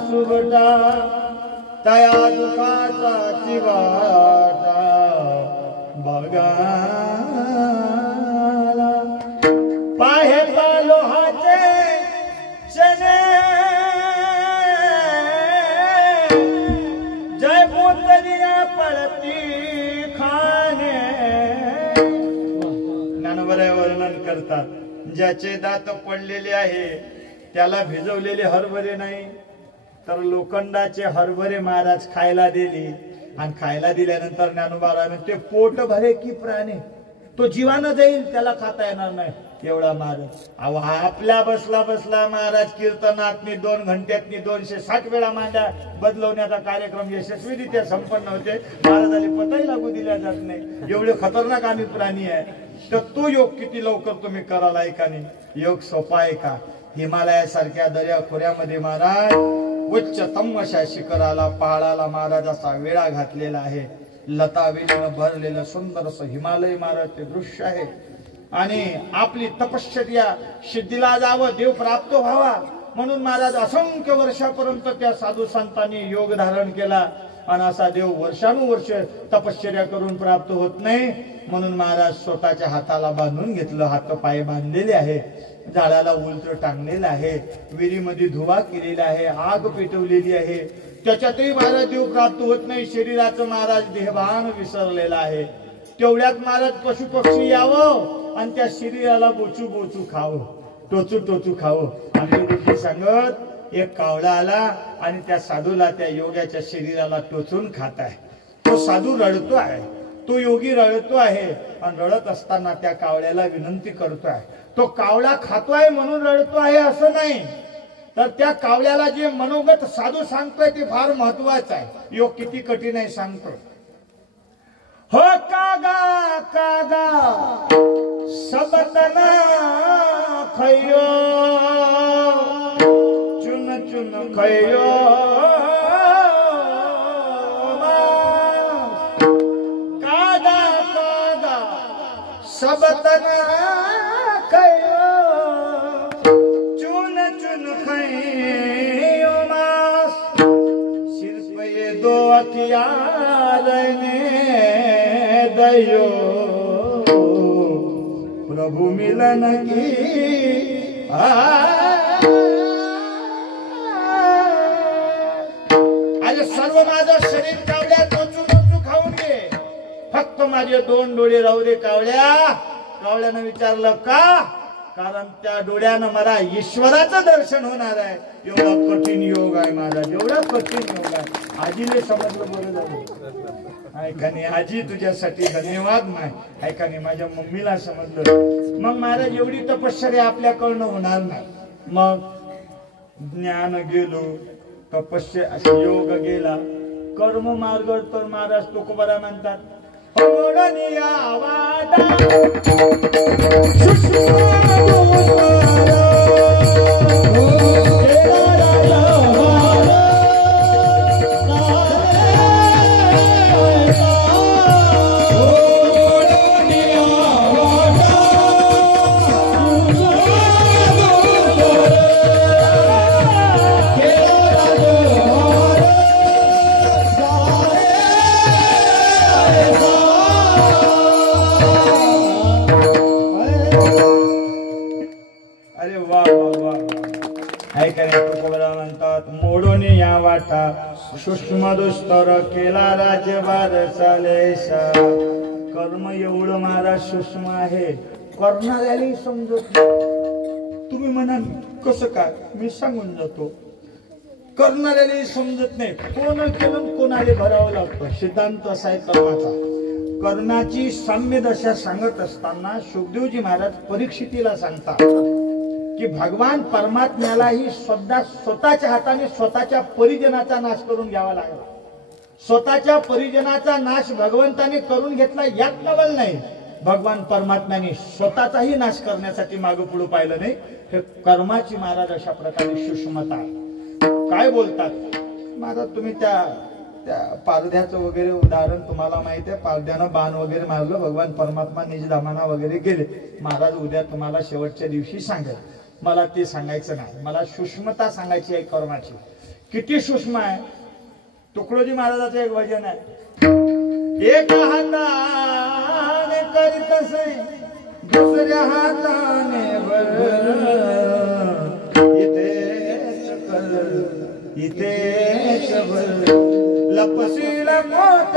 सुबटा, तया दुखाचा चिवाटा बघाला. पाहे लोहाचे चने जय पोतरिया पडती खाणे. ज्ञानोबा वर्णन करतात, ज्याचे दात पडलेले आहे त्याला भिजवलेले हरभरे नाही, तर लोखंडाचे हरभरे महाराज खायला दिली, आणि खायला दिल्यानंतर ज्ञानोबा ते पोट भरे की प्राणी, तो जीवानं जाईल, त्याला खाता येणार नाही एवढा महाराज. अहो आपल्या बसला बसला महाराज कीर्तनातनी 2 घंट्यातनी 260 वेळा मांडा बदलवण्याचा कार्यक्रम यशस्वीरित्या संपन्न होते. महाराजांनी पताही लागू दिल्या जात नाही, एवढे खतरनाक आम्ही प्राणी आहे. तर तो योग किती लवकर तुम्ही कराल? ऐका नाही, योग सोपा आहे का? हिमालयासारख्या दर्या खोऱ्यामध्ये महाराज उच्चतम अशा शिखराला, पहाडाला महाराजाचा वेळा घातलेला आहे. लता वेलीनं भरलेलं सुंदर असं हिमालय महाराज ते दृश्य आहे. आणि आपली तपश्चर्या सिद्धीला जावं, देव प्राप्त व्हावा म्हणून महाराज असंख्य वर्षापर्यंत त्या साधू संतांनी योग धारण केला. आणि असा देव वर्षानुवर्ष तपश्चर्या करून प्राप्त होत नाही, म्हणून महाराज स्वतःच्या हाताला बांधून घेतलं. हात पाय बांधलेले आहे, झाडाला उलट टांगलेलं आहे, विहिरीमध्ये धुवा केलेला आहे, आग पेटवलेली आहे, त्याच्यातही महाराज देव प्राप्त होत नाही. शरीराचं महाराज देहभान विसरलेलं आहे. तेवढ्यात महाराज पशु पक्षी यावं आणि त्या शरीराला बोचू बोचू खावं, टोचू टोचू खावं. आणि दुःखी सांगत एक कावळा आला आणि त्या साधूला, त्या योग्याच्या शरीराला टोचून खात आहे. तो साधू रडतो आहे, तो योगी रडतो आहे, आणि रडत असताना त्या कावळ्याला विनंती करतोय. तो कावळा खातोय म्हणून रडतो आहे असं नाही, तर त्या कावळ्याला जे मनोगत साधू सांगतोय ते फार महत्वाचं आहे. योग किती कठीण आहे सांगतो. हो कागा कागा सबतना खयो चुन चुन खयो सोबत ना कयो चुन चुन खयो मास सिर्फ ये दो अखियार ने दयो प्रभु मिलन की आज सर्व माझं शरीर कावड्या टोचू टोचू खाऊन घे फक्त माझे दोन डोळे राहू दे कावड्या कावड्यानं विचारलं का कारण त्या डोळ्यानं मला ईश्वराचं दर्शन होणार आहे एवढा कठीण योग आहे माझा एवढा कठीण योग आहे आजीले समजलं बरं झालं ऐकाने आजी तुझ्यासाठी धन्यवाद नाही ऐकाने माझ्या मम्मीला समजलं मग महाराज एवढी तपश्चर्या आपल्याकडनं होणार नाही मग ज्ञान गेलो तपस्या योग गेला कर्म मार्ग तर महाराज तुकोबारा म्हणतात मोडून या वाटा सूक्ष्म दुस्तर केला राजभार चालेसा कर्म एवढं महाराज सूक्ष्म आहे करणाऱ्याला समजत तुम्ही म्हणाल कसं काय मी सांगून जातो करणाऱ्याला समजत नाही कोण केलं कोणाला भरावं लागतं सिद्धांत असा आहे कर्माचा कर्माची साम्य दशा सांगत असताना सुखदेवजी महाराज परीक्षितीला सांगतात की भगवान परमात्म्यालाही स्वतःच्या हाताने स्वतःच्या परिजनाचा नाश करून घ्यावा लागला स्वतःच्या परिजनाचा नाश भगवंताने करून घेतला यात नवल नाही भगवान परमात्म्याने स्वतःचाही नाश करण्यासाठी मागे पुढे पाहिलं नाही हे कर्माची महाराज अशा प्रकारे सूक्ष्मता काय बोलतात महाराज तुम्ही त्या पारध्याचं वगैरे उदाहरण तुम्हाला माहिती आहे पारध्यानं बाण वगैरे मारलं भगवान परमात्मा निजधामाना वगैरे गेले महाराज उद्या तुम्हाला शेवटच्या दिवशी सांगेल मला ते सांगायचं नाही मला सूक्ष्मता सांगायची आहे कर्माची किती सूक्ष्म आहे तुकडोजी महाराजाचं एक भजन आहे एका हाताने करीत असे दुसऱ्या हाताने इथेच लपसीला मोठ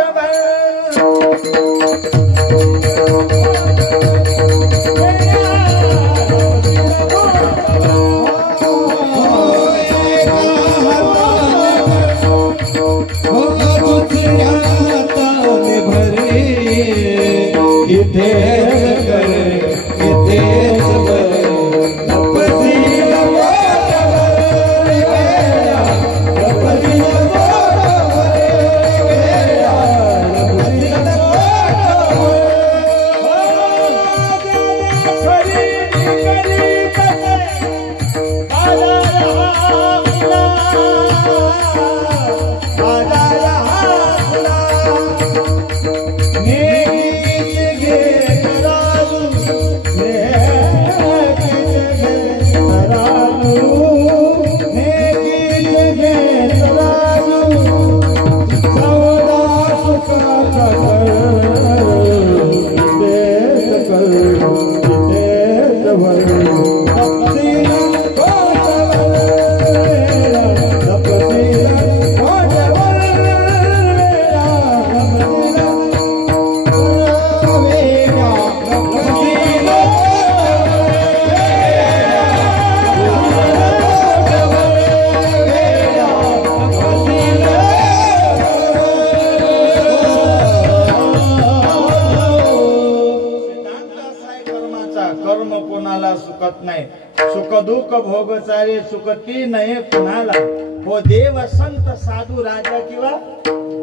भोगचारे सुखती नये कुणाला हो देव संत साधू राजा किंवा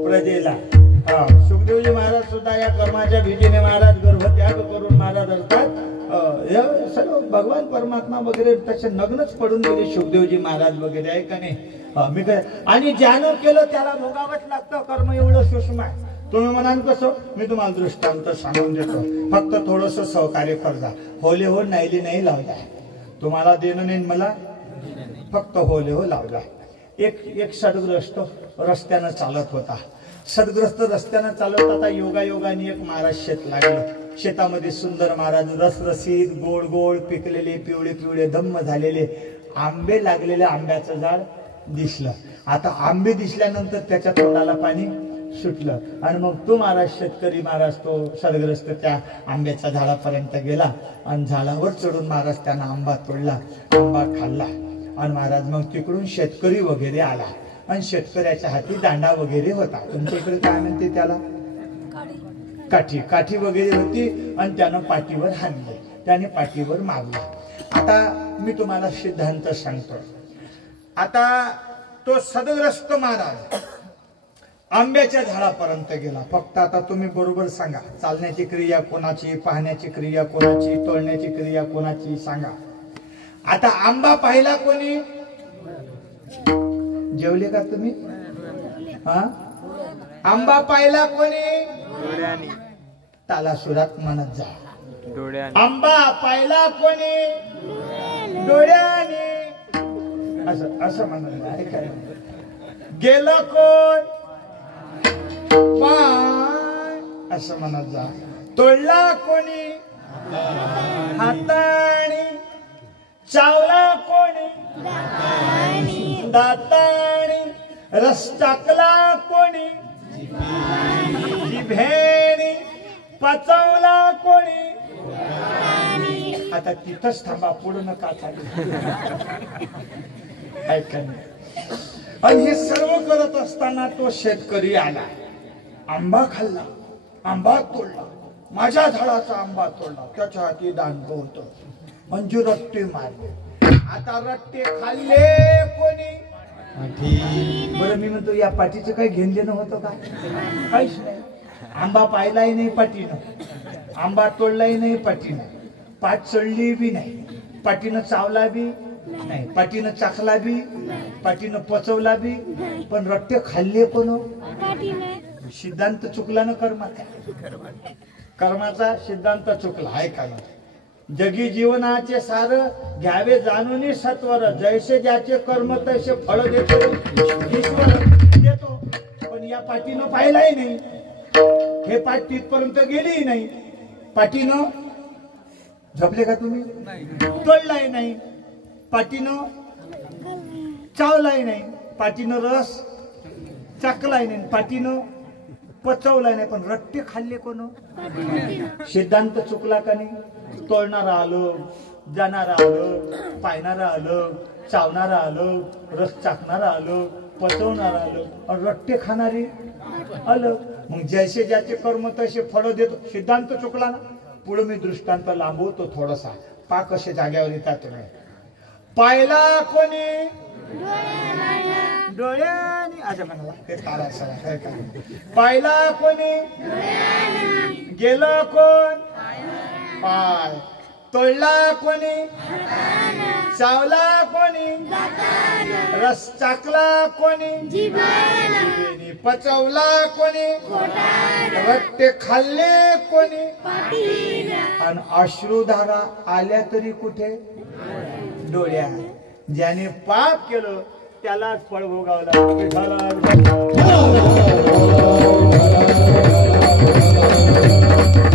प्रजेला सुखदेवजी महाराज सुद्धा या कर्माच्या भीतीने महाराज गर्भत्याग करून महाराज असतात सर्व भगवान परमात्मा वगैरे तसे नग्नच पडून गेले सुखदेवजी महाराज वगैरे आहे का नाही मी काय आणि ज्यानं केलं त्याला भोगावंच लागतं कर्म एवढं सूक्ष्म आहे तुम्ही म्हणाल कसं, मी तुम्हाला दृष्टांत सांगून देतो, फक्त थोडस सहकार्य करजा. होले हो नाहीली नाही लावला, तुम्हाला देणं नाही मला, फक्त होले हो लावला. एक सदग्रस्त रस्त्यानं चालत होता. सदग्रस्त रस्त्यानं चालत होता. योगायोगाने एक महाराज शेत लागलं. शेतामध्ये सुंदर महाराज रसरशीत गोड गोड पिकलेले पिवळे पिवळे धम्म झालेले आंबे लागलेले आंब्याचं झाड दिसलं. आता आंबे दिसल्यानंतर त्याच्या तोंडाला पाणी सुटलं आणि मग तो महाराज शेतकरी महाराज तो सदग्रस्त त्या आंब्याच्या झाडापर्यंत गेला आणि झाडावर चढून महाराज त्यानं आंबा तोडला, आंबा खाल्ला. आणि महाराज मग तिकडून शेतकरी वगैरे आला आणि शेतकऱ्याच्या हाती दांडा वगैरे होता. तुमच्या इकडे काय म्हणते त्याला, काठी वगैरे होती आणि त्यानं पाठीवर हाणले, त्याने पाठीवर मारला. आता मी तुम्हाला सिद्धांत सांगतो. आता तो सदग्रस्त महाराज आंब्याच्या झाडापर्यंत गेला. फक्त आता तुम्ही बरोबर सांगा, चालण्याची क्रिया कोणाची, पाहण्याची क्रिया कोणाची, तोडण्याची क्रिया कोणाची सांगा. आता आंबा पाहिला कोणी, जेवले का तुम्ही? हा, आंबा पाहिला कोणी, ताला सुरात म्हणत जा. आंबा पाहिला कोणी, डोळ्याने, असं म्हणत जा. गेलं कोण, पाय, असं म्हणत जा. तोडला कोणी, हाताने. चावला कोणी, दाताने. रस टाकला कोणी, जिभेने. पचवला कोणी. आता तिथंच थांबा, पुढे नका थांबा. आणि हे सर्व करत असताना तो शेतकरी आला, आंबा खाल्ला, आंबा तोडला, माझ्या झाडाचा आंबा तोडला, त्याच्या हाती दांड होतं. म्हणजे रट्टे मारले. आता रट्टे खाल्ले कोणी, बरं मी म्हणतो या पाठीचं काही घेण देणं होतं का, काहीच नाही. आंबा पाहिलाही नाही पाठीनं, आंबा तोडलाही नाही पाठीनं, पाठ चढली बी नाही, पाठीनं चावला बी नाही, पाठीनं चाखला बी, पाठीनं पचवला बी, पण रट्टे खाल्ले कोण, सिद्धांत चुकला ना कर्माचा. कर्माचा सिद्धांत चुकला. ऐका, जगी जीवनाचे सार घ्यावे जाणून सत्वर, जैसे ज्याचे कर्म तसे फळ देतो ईश्वर देतो. पण या पाठीनं पाहिलाही नाही, हे पाठ तिथपर्यंत गेलीही नाही. पाठीनं झपले का तुम्ही, तोडलाही नाही, पाठीनं चावलाही नाही, पाठीनं रस चाकलाही नाही, पाठीनं पचवलाही नाही, पण रट्टे खाल्ले कोण, सिद्धांत चुकला का नाही. तोडणारा आलं, जाणारा आलं, पाहणारा आलं, चावणारा आलं, रस चाकणारा आलं, पचवणारा आलं, आणि रट्टे खाणारे आलं. मग जैसे ज्याचे कर्म तसे फळ देतो. सिद्धांत चुकला ना. पुढे मी दृष्टांत लांबवतो थोडासा, पा कसे जाग्यावर येतात तुम्ही. पाहिला कोणी, डोळ्याने. अच्छा म्हणाला ते तारा सरा. पाहिला कोणी, गेलं कोण, पाय. तोडला कोणी, चावला कोणी, रस चाकला कोणी, पचवला कोणी, रट्टे खाल्ले कोणी, आणि अश्रुधारा आल्या तरी कुठे, डोळ्या. ज्याने पाप केलं त्यालाच फळ भोगावं लागतं.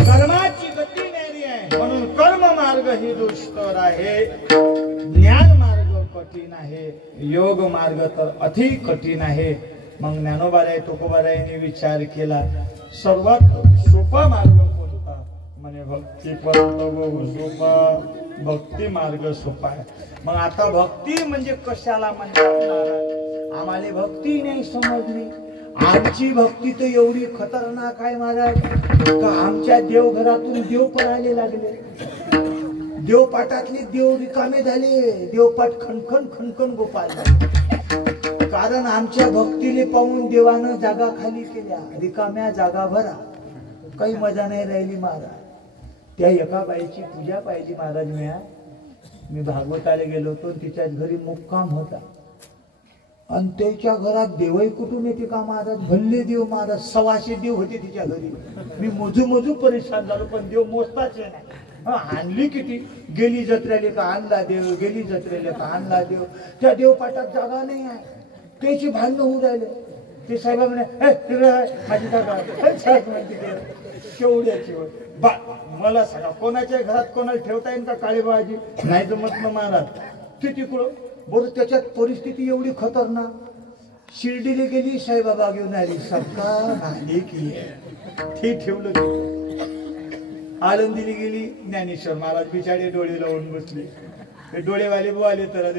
कर्माची गती न्यारी आहे, म्हणून कर्म मार्ग ही दुष्कर आहे, ज्ञान मार्ग कठीण आहे, योग मार्ग तर अति कठीण आहे. मग ज्ञानोबाराय तुकोबारायांनी विचार केला, सर्वात सोपा मार्ग कोणता, म्हणे भक्ती पर्यंत बहु सोपा, भक्ती मार्ग सोपा आहे. मग आता भक्ती म्हणजे कशाला म्हणतात, आम्हाला भक्ती नाही समजली. आमची भक्ती तर एवढी खतरनाक आहे महाराज का आमच्या देवघरातून देव पळायला लागले, देवपाठातले देव रिकामे झाले, देवपाठ खणखण खणखण गोपाल. कारण आमच्या भक्तीले पाहून देवानं जागा खाली केल्या, रिकाम्या जागा भरा, काही मजा नाही राहिली महाराज. त्या एका बाईची पूजा पाहिली महाराज. मी भागवताला गेलो होतो, तिच्याच घरी मुक्काम होता. आणि त्याच्या घरात देवही कुठून येते का महाराज? भल्ले देव महाराज, 100 देव होते तिच्या घरी. मी मोजू परेशान झालो, पण देव मोजताच नाही. आणली किती, गेली जत्रेले का आणला देव, गेली जत्रेले का आणला देव. त्या देवपाटात जागा नाही आहे, त्याची भांडणं होऊ राहिले. ते साहेब म्हणे माझी जागा केवढ्याची बा. मला सांगा कोणाच्या घरात कोणाला ठेवता येईल का काळी बाजी? नाही जमत ना महाराज. ते तिकडं बरं, त्याच्यात परिस्थिती एवढी खतरनाक. शिर्डीला गेली, साईबाबा घेऊन आली, सबका आली की ते ठेवलं. आळंदीला गेली, ज्ञानेश्वर महाराज बिचारे डोळे लावून बसले. ते डोळेवाले बोले तर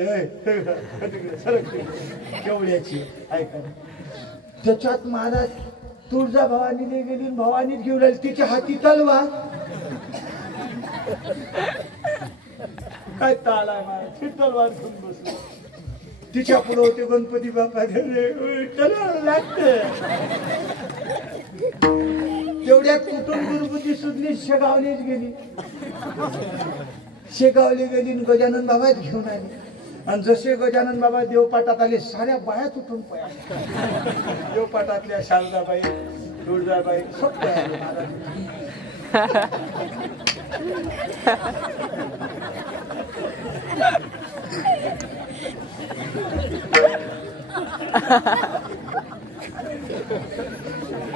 केवढ्याची ऐका. त्याच्यात महाराज तुळजा भवानीने गेली, भवानीत घेऊन आली, तिच्या हाती तलवार. काय ताल आहे महाराज, ती तलवार घेऊन बसली. तिच्या पुढे होते गणपती बाप्पा, तलवार लागते. तेवढ्यात कुठून दुर्बुद्धी सुटली, शेगावलीच गेली. शेगावली गेली, गजानन बाबा घेऊन आली. आणि जसे गजानन बाबा देवपाटात आले, साऱ्या बाया तुटून पळाल्या. देवपाटातल्या शारदाबाई, दुर्गाबाई सब पळाले महाराज.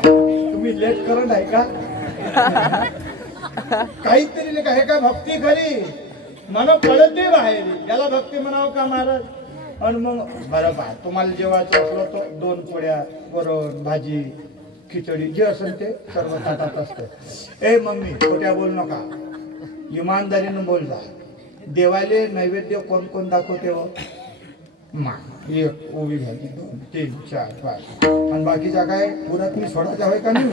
तुम्ही लेट करत आहे का? काहीतरी लिखा हे का भक्ती खरी मला कळत नाही बाहेर, याला भक्ती म्हणावं का महाराज? आणि मग बरं बा, तुम्हाला जेवायचं असलं तर 2 पोळ्या, वरण, भाजी, खिचडी जे असेल ते सर्व ताटात असतं. ए मम्मी खोट्या बोल नका, इमानदारीनं बोल जा. देवाले नैवेद्य कोण कोण दाखवते हो? मा 1 उभी भाजी, 2 3 4 5 आणि बाकीच्या काय पुरात मी सोडायचा होय का नाही?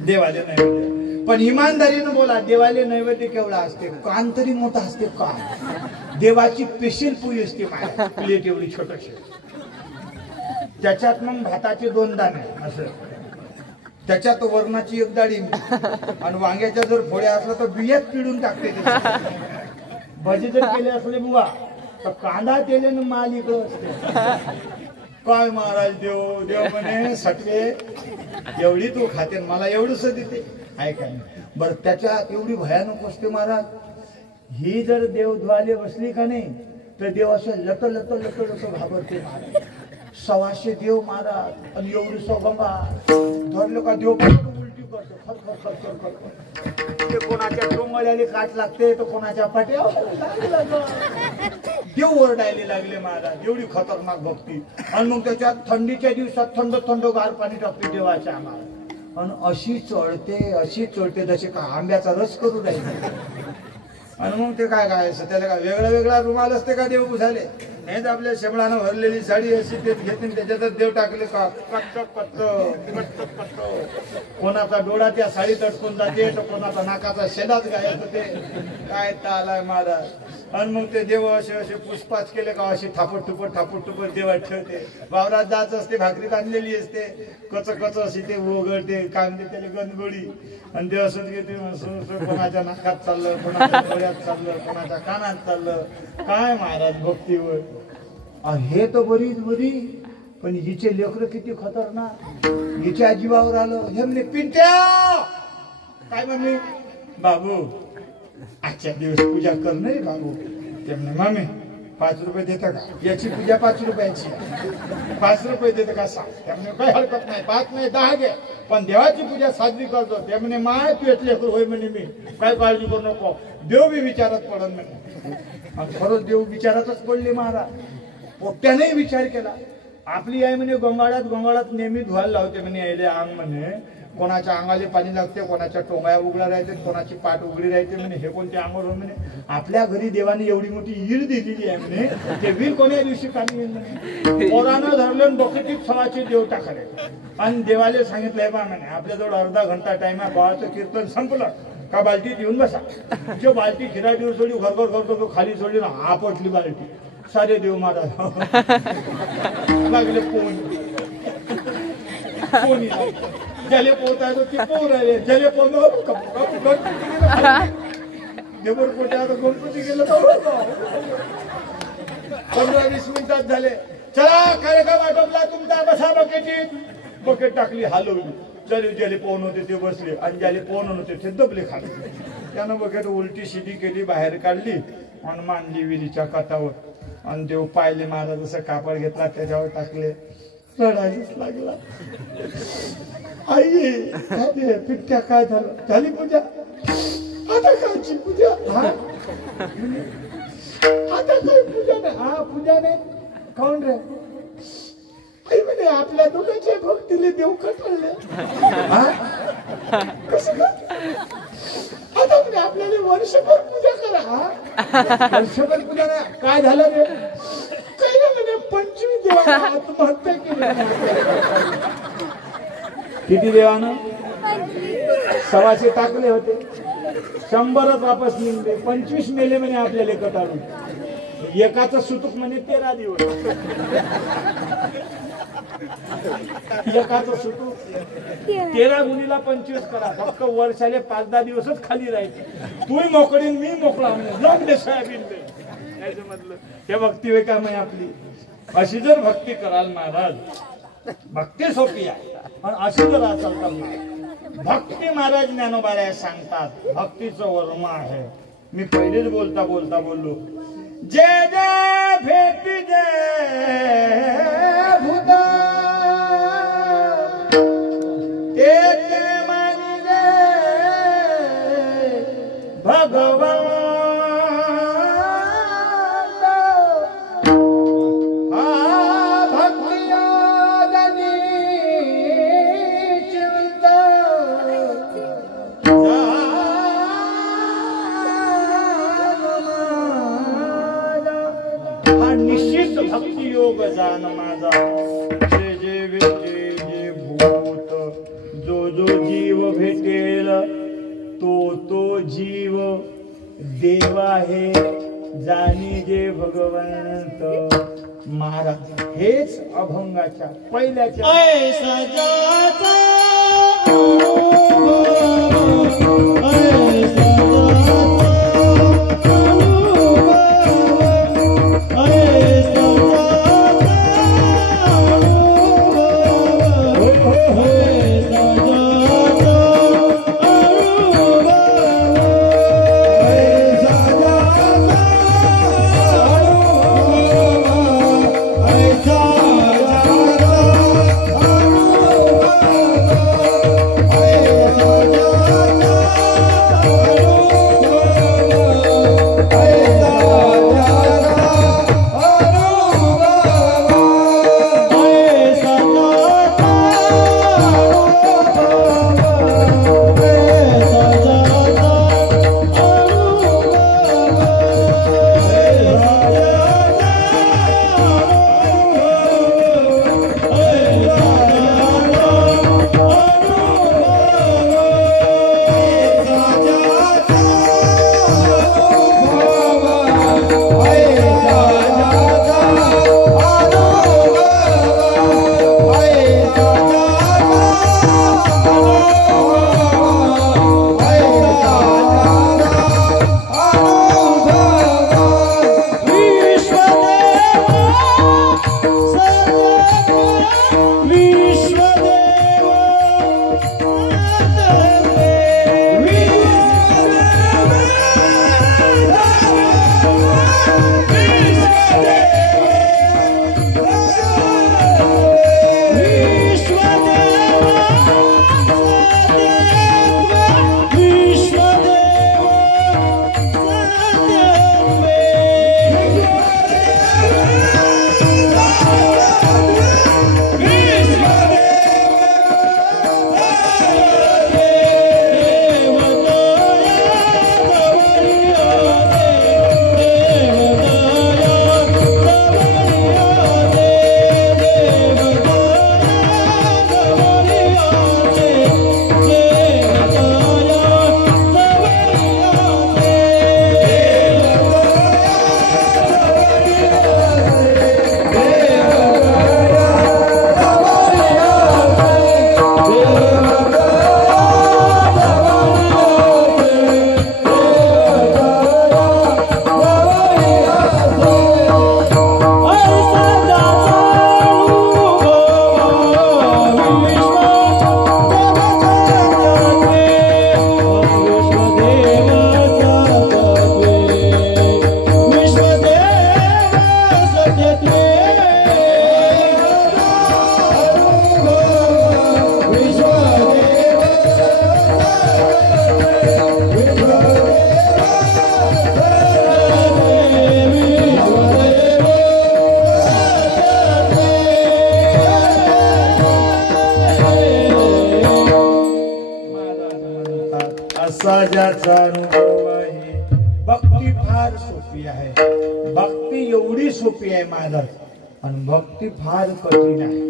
देवाले नैवेद्य. पण इमानदारीनं बोला, देवाले नैवेद्य केवढा असते? कान तरी मोठा असते कान. देवाची स्पेशल पोळी असते माझ्या, प्लेट एवढी छोटशी. त्याच्यात मग भाताचे 2 दाणे असं, त्याच्यात वरणाची 1 डाळी आणि वांग्याच्या जर फोड्या असल्या तर बियात पिळून टाकते. भजी जर केले असले बुवा तर कांदा तेलेनं माल इकडं असते. काय महाराज देव देव म्हणे सटवे एवढी तू खाते, मला एवढंच देते ऐका. बरं त्याच्यात एवढी भयानक असते महाराज. ही जर देव धुवाले बसली का नाही तर देव असं लट लट लट लट घाबरते महाराज. 100 देव महाराज आणि एवढी गंगा धरलं का देव उलटी करतो, खर खर खर खर खर. ते कोणाच्या डोंगळ्याला काट लागते तर कोणाच्या पाट्या देव ओरडायला लागले महाराज. एवढी खतरनाक भक्ती. आणि मग त्याच्यात थंडीच्या दिवसात थंड थंड गार पाणी टाकते देवाच्या आम्हाला. आणि अशी चढते जसे का आंब्याचा रस करू राहिले. आणि मग ते काय गायचं, त्याला काय वेगळा रुमाल असते का देव बुझाले? हेच आपल्या शेमळानं भरलेली साडी अशी ते घेते, त्याच्यातच देव टाकले का कट्ट कट्ट कट्ट कट्ट. कोणाचा डोळा त्या साडीत अडकून जाते तर कोणाचा नाकाचा शेदाच गायब होते. काय तालाय महाराज. आणि मग ते देव असे पुष्पाच केले का अशी थापट टुपट देवात ठेवते. वावरात जात असते, भाकरी बांधलेली असते, कच अशी ते उघडते, काय म्हणते त्याला गणगोळी. आणि ते असंच घेते, कोणाच्या नाकात चाललं, कोणाच्या डोळ्यात चाललं, कोणाच्या कानात चाललं. काय महाराज भक्तीवर. हे तर बरी पण हिचे लेकर किती खतरनाक. हिच्या जीवावर आलं. हे म्हणे पिंट्या काय म्हणले, बाबू आजच्या दिवस पूजा कर नाही बाबू. ते म्हणे मामी 5 रुपये देता का? याची पूजा 5 रुपयाची, 5 रुपये देतं का सांग. त्यामुळे काही हरकत नाही, 5 नाही 10 घे, पण देवाची पूजा साजरी करतो. ते म्हणे माय तू येतले होय म्हणे, मी काय काळजी करू नको, देव बी विचारात पडन म्हणे. आणि खरंच देव विचारातच पडले महाराज. पोट्यानेही विचार केला. आपली आई म्हणे गोंगाळात नेहमी धुवायला लावते म्हणे यायले अंग. म्हणे कोणाच्या अंगाले पाणी लागते, कोणाच्या टोंगाया उघड्या राहते, कोणाची पाठ उघडी राहते म्हणे. हे कोणते अंगोळ म्हणे. आपल्या घरी देवाने एवढी मोठी वीर दिलेली आहे म्हणे, ते वीर कोण्या दिवशी कामी येईल म्हणे. पोरानं धरलं बकेटीत 6 देव टाकले. आणि देवाले सांगितलंय बा म्हणे आपल्याजवळ अर्धा घंटा टाइम आहे, बाळाचं कीर्तन संपलं का बाल्टीत येऊन बसा. जो बाल्टी खिराडीवर सोडली, घर करतो खाली सोडली ना, आपटली बाल्टी. सारे देव महाराज लागले पोणी ज्याले पोहता येतो ते पोह राहिले, ज्याले पोहतो देवर पोट्या गणपती गेलं. 15-20 मिनिटात झाले. चला कार्यक्रम आटोपला तुमचा, बसा बकेटीत. बकेट टाकली, हलवली. ज्याले पोहून होते ते बसले आणि ज्याले पोहून होते ते दबले खाली. त्यानं बकेट उलटी शिडी केली, बाहेर काढली आणि मांडली विहिरीच्या काठावर. आणि देव पाहिले महाराज असं कापड घेतला त्याच्यावर टाकले. रडायलाच लागला. आई पिट्ट्या काय झालं? झाली पूजा? आता कायची पूजा? आता काय पूजा नाही? हा पूजा नाही. कोण रे? आई म्हणे आपल्या दोघांच्या भक्तीले देव कटळले. कसं काय? आता म्हणे आपल्याला वर्षभर पूजा करा. वर्षभर पूजा नाही. काय झालं रे? काही झालं नाही. 25 देवाला आत्महत्या केली. किती देवानं? 100 टाकले होते. 100च वापस निघले. 25 मेले म्हणे आपल्याला कटाळून. एकाचं सुतूक म्हणे 13 दिवस. एकाचं सुतूक 13 गुणीला 25 करा. फक्त वर्षाले 5-10 दिवसच खाली राहायचे. तूही मोकळी मी मोकळा म्हणे. म्हटलं हे भक्ती वे काम आहे आपली. अशी जर भक्ती कराल महाराज, भक्ती सोपी आहे पण अशी जर असाल तर भक्ती महाराज ज्ञानोबाला सांगतात भक्तीचं वर्म आहे. मी पहिलेच बोलता बोललो जे जे भेटी जे भूता ते ते मानी जे भगवान. भक्ती योग जान माझा. जे जे जे भूत जो जो जीव भेटेल तो जीव देव आहे. जाणी जे भगवंत महाराज. हेच अभंगाच्या पहिल्याच्या Oh माझा अनुभव आहे. भक्ती फार सोपी आहे. भक्ती एवढी सोपी आहे महाराज, आणि भक्ती फार कठीण आहे.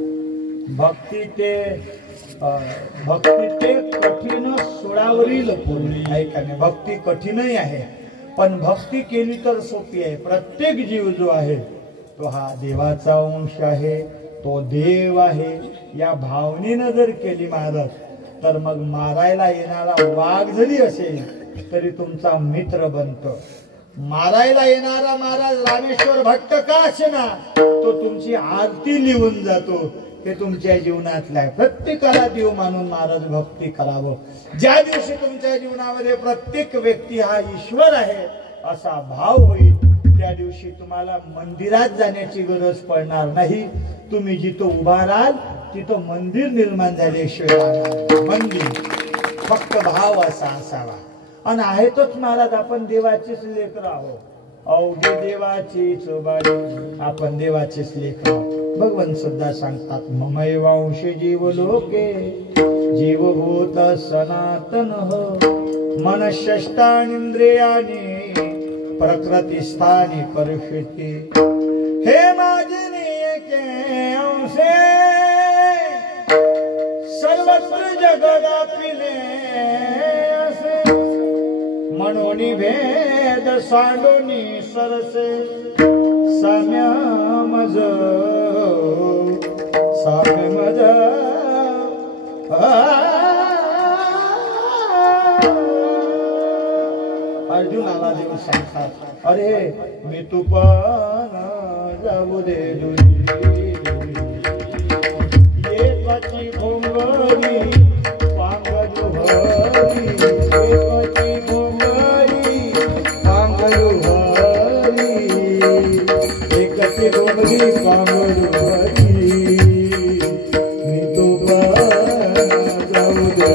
भक्ती ते कठीण सोडावरील पूर्णी आहे का नाही. भक्ती कठीणही आहे, पण भक्ती केली तर सोपी आहे. प्रत्येक जीव जो आहे तो हा देवाचा अंश आहे, तो देव आहे. या भावनेनं जर केली महाराज, तर मग मारायला येणारा वाघ जरी असेल तरी तुमचा मित्र बनतो. मारायला येणारा महाराज रामेश्वर भट्ट का असेना, तो तुमची आरती लिहून जातो. हे तुमच्या जीवनातलं आहे. प्रत्येकाला देव मानून महाराज भक्ती करावं. ज्या दिवशी तुमच्या जीवनामध्ये प्रत्येक व्यक्ती हा ईश्वर आहे असा भाव होईल, त्या दिवशी तुम्हाला मंदिरात जाण्याची गरज पडणार नाही. तुम्ही जिथं उभा राहाल तिथं मंदिर निर्माण झाल्याशिवाय मंदिर फक्त भाव असा असावा. आणि आहे तोच महाराज आपण देवाचेच लेकर आहोत. अवघे देवाचीच बाळी, आपण देवाचेच लेकर आहोत. भगवान सुद्धा सांगतात ममैवांश जीव लोके जीवभूत सनातन मन षष्टानींद्रियानी प्रकृती स्थानी करुषिती. हे माझे के अंशे सर्वत्र जग व्यापिले असे. मनोनी भेद सांडोनी सरसे साम्य मज अर्जुन आला देव सांगतात, अरे मी तू पण जाऊ दे ये त्वची भोंगरी पांगलू हरी, ये त्वची भोंगरी पांगलू हरी, एकची भोंगरी पांगलू हरी, मी तू पण जाऊ दे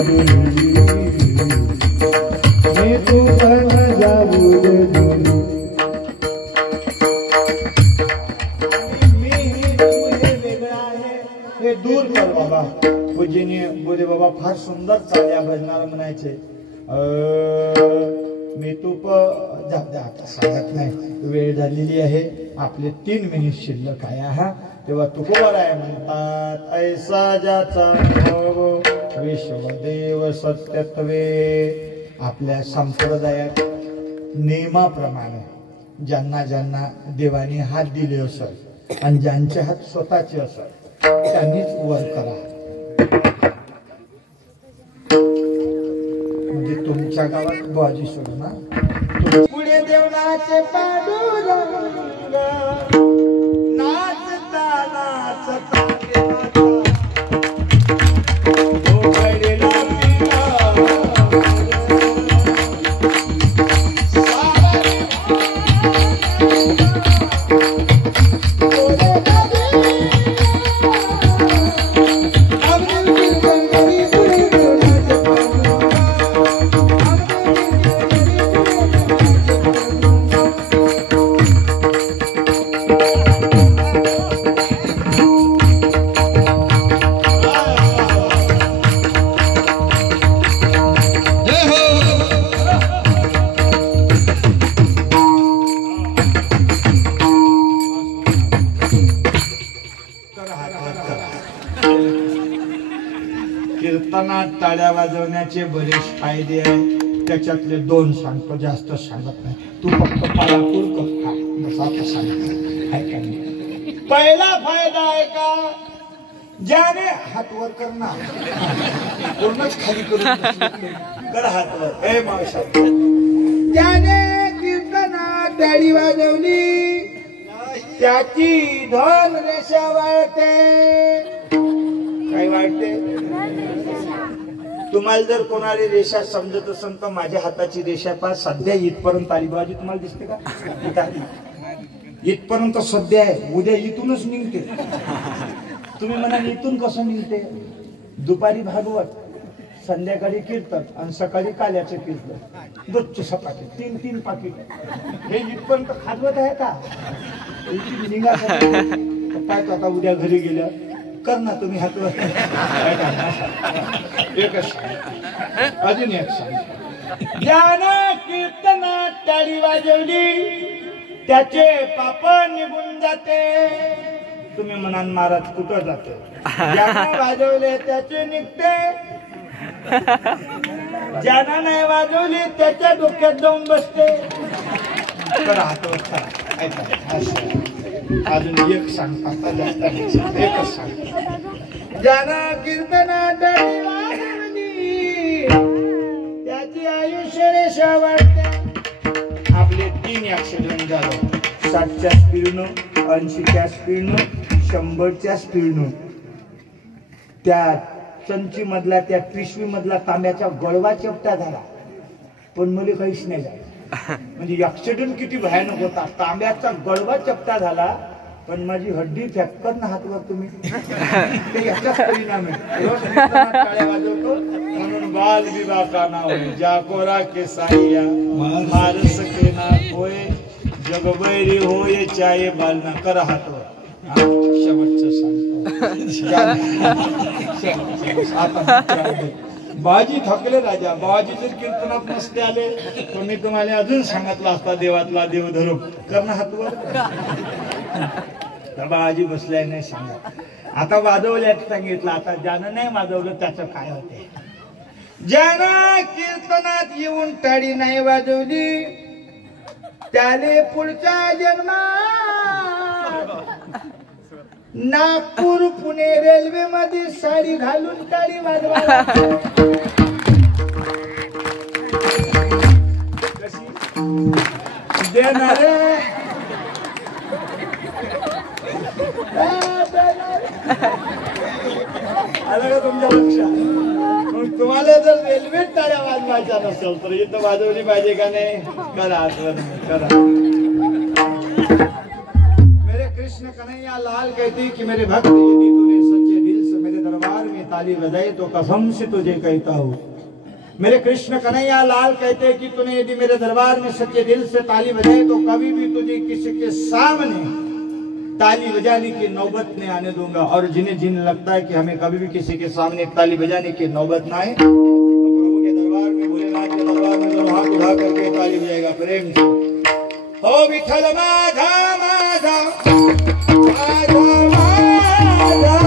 मी तू पण जाऊ दे. हे दूर कर बाबा. पूजनीय बोले बाबा फार सुंदर चालल्या भजनाला म्हणायचे. मी तू आता सांगत नाही, वेळ झालेली आहे. आपले 3 मिनिट शिल्लक आहे. हा तेव्हा तुकोबाराय म्हणतात, ऐसा ज्याचा अनुभव विश्वदेव सत्यत्वे. आपल्या संप्रदायात नियमाप्रमाणे ज्यांना ज्यांना देवाने हात दिले असेल आणि ज्यांचे हात स्वतःचे असेल त्यांनीच वर करा. म्हणजे तुमच्या गावात बाजी सोडू ना. पुढे देवनाचे पांडुरंग नाचता नाचता कीर्तनात टाळ्या वाजवण्याचे बरेच फायदे आहेत. त्याच्यातले 2 सांगतो, जास्त सांगत नाही. तू फक्त पायापूर कर. पहिला फायदा आहे का, ज्याने हात वर करणार पूर्णच खाली करून हातवर. हे मावशा, ज्याने कीर्तनात टाळी वाजवली त्याची धन रेषा वाढते. काय वाटते तुम्हाला? जर कोणाला रेषा समजत असेल तर माझ्या हाताची रेषा पहा. सध्या इथपर्यंत आली. बाजू तुम्हाला दिसते का? इथपर्यंत सध्या आहे. उद्या इथूनच निघते. तुम्ही म्हणाल इथून कसं निघते? दुपारी भागवत, संध्याकाळी कीर्तन आणि सकाळी काल्याचं कीर्तन. रोजचे सपाटे 3-3 पाकिट. हे इथपर्यंत खाजवत आहे का? निघा काय आता उद्या घरी गेल्या कर ना तुम्ही हातवर. एकच अजून एक सांग. ज्यानं कीर्तनात टाळी वाजवली त्याचे पाप निघून जाते. तुम्ही म्हणाल महाराज कुठं जाते? ज्यानं वाजवले त्याचे निघते, ज्यानं नाही वाजवली त्याच्या डोक्यात जाऊन बसते. तर हातवर अजून एक सांगता जास्त एकच सांग. ज्यानं कीर्तनात टाळी वाजवली त्याची आयुष्य रेषा वाढते. आपले 3 ऍक्सिडेंट झाले. 60च्या स्पीडनं, 80च्या स्पीडनं, 100च्या स्पीडनं. त्या चंची मधला, त्या पिशवी मधला तांब्याचा गळवा चपटा झाला, पण मला काहीच नाही झालं. म्हणजे ऍक्सिडेंट किती भयानक होता. तांब्याचा गळवा चपटा झाला, पण माझी हड्डी फॅक्कर ना हातवर. तुम्ही ते याचाच परिणाम आहे. रोज टाळ्या वाजवतो म्हणून बाल विवाह का नाव ज्या कोरा के साईया मार सके ना होय जगबैरी होय चाये बाल ना करा हातवर. शेवटचं सांगतो. बाजी थकले राजा. बाजी जर कीर्तनात नसते आले तर मी तुम्हाला अजून सांगितलं असता देवातला देव धरू करणं हातवर. बाजी बसलाय नाही सांगा. आता वाजवल्याचं सांगितलं. आता ज्यानं नाही वाजवलं त्याचं काय होते? ज्यानं कीर्तनात येऊन टाळी नाही वाजवली त्याले पुढच्या जन्मात नागपूर पुणे रेल्वे मध्ये साडी घालून टाळी वाजवायला. कशी देणार आलं का तुमच्या लक्षात? मग तुम्हाला जर रेल्वे टाळ्या वाजवायच्या नसेल तर इथं वाजवली पाहिजे का नाही? करा करा. मेरे कृष्ण कन्हैया लाल कहते कि मेरे भक्त यदि तूने सच्चे दिल से मेरे दरबार में ताली बजाई तो कसम से तुझे कहता हूँ. मेरे कृष्ण कन्हैया लाल कहते कि तूने यदि मेरे दरबार में सच्चे दिल से ताली बजाई तो कभी भी तुझे किसी के सामने ताली बजाने की नौबत नहीं आने दूंगा. और जिन्हें लगता है कि हमें कभी भी किसी के सामने ताली बजाने की नौबत ना आए तो प्रभु के दरबार में, भोलेनाथ के दरबार में दोनों हाथ उठा करके ताली बजाएगा प्रेम से. ओ विठल माधा माधा माधा माधा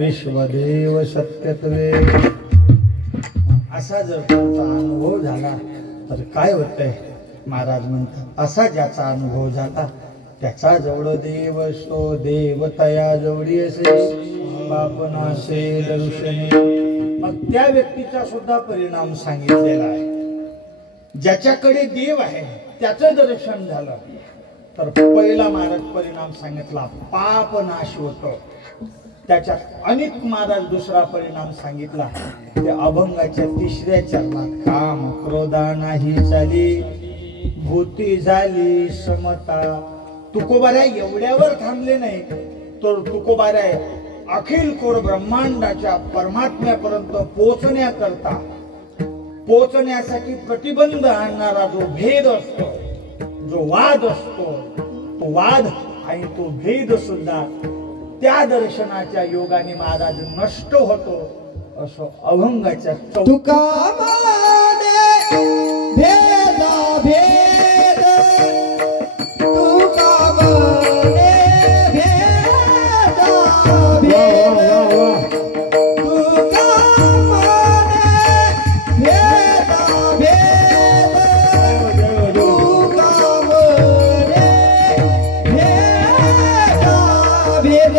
विश्वदेव सत्यत्वे असा जर तुमचा अनुभव झाला तर काय होतंय? महाराज म्हणतात असा ज्याचा अनुभव झाला त्याचा जवळ देव सो देव तया जवळी असे पापन असेल ऋषणे. मग त्या व्यक्तीचा सुद्धा परिणाम सांगितलेला आहे. ज्याच्याकडे देव आहे त्याचं दर्शन झालं तर पहिला महाराज परिणाम सांगितला पाप नाश होतो. त्याच्यात अनेक महाराज दुसरा परिणाम सांगितला त्या अभंगाच्या तिसऱ्या चरणात काम क्रोधा नाही चाली भूती झाली समता. तुकोबाऱ्या एवढ्यावर थांबले नाही तर तुकोबाऱ्या अखिल कोर ब्रह्मांडाच्या परमात्म्यापर्यंत पोचण्यासाठी प्रतिबंध आणणारा जो भेद असतो, जो वाद असतो, तो वाद आणि तो भेद सुद्धा त्या दर्शनाच्या योगाने महाराज नष्ट होतो. असं अभंगाच्या तुका माने भेदा भेद तुका माने भेदा भेद तुका माने भेदा भेद तुका माने भेदा भेद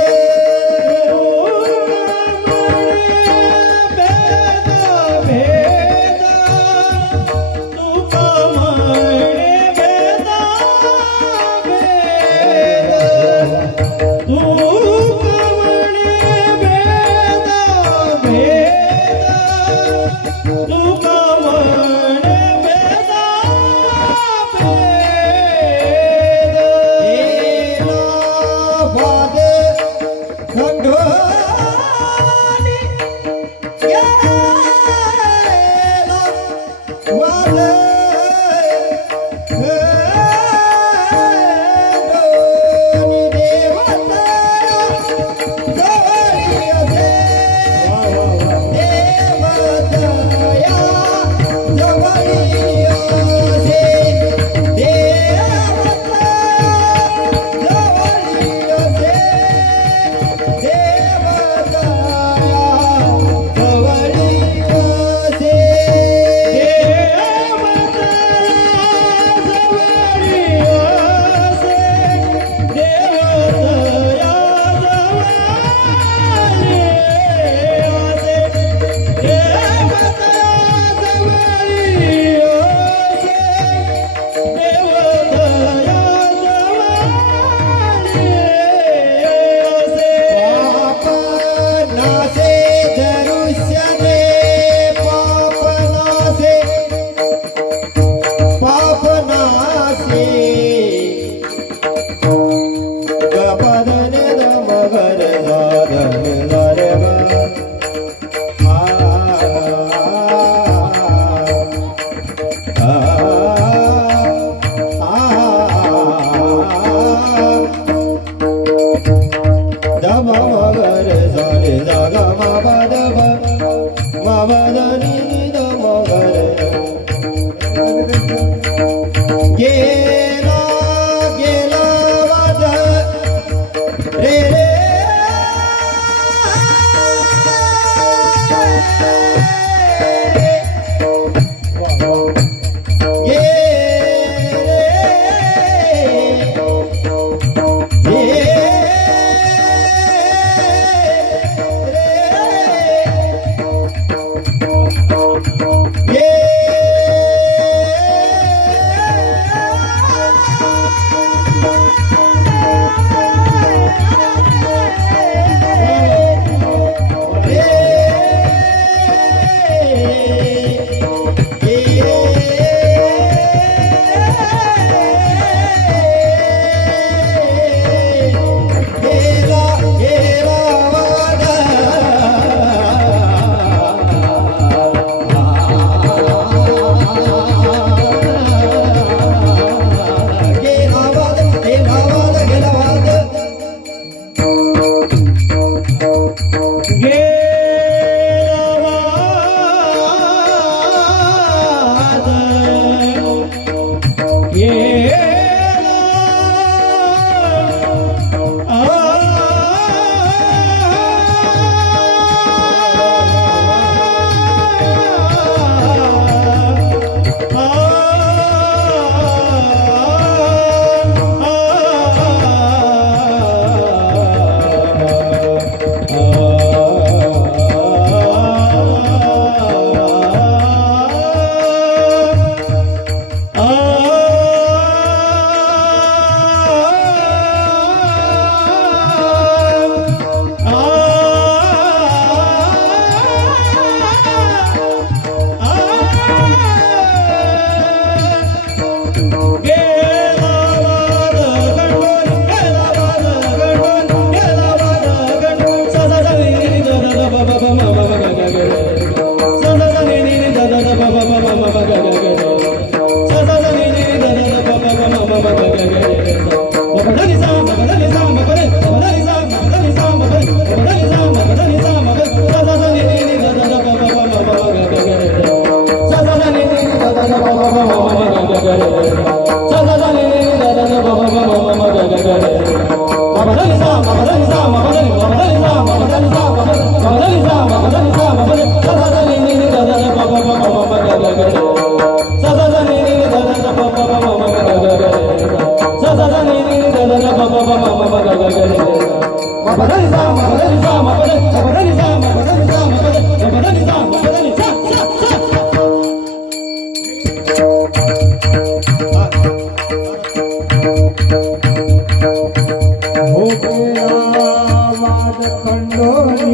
खंडोनी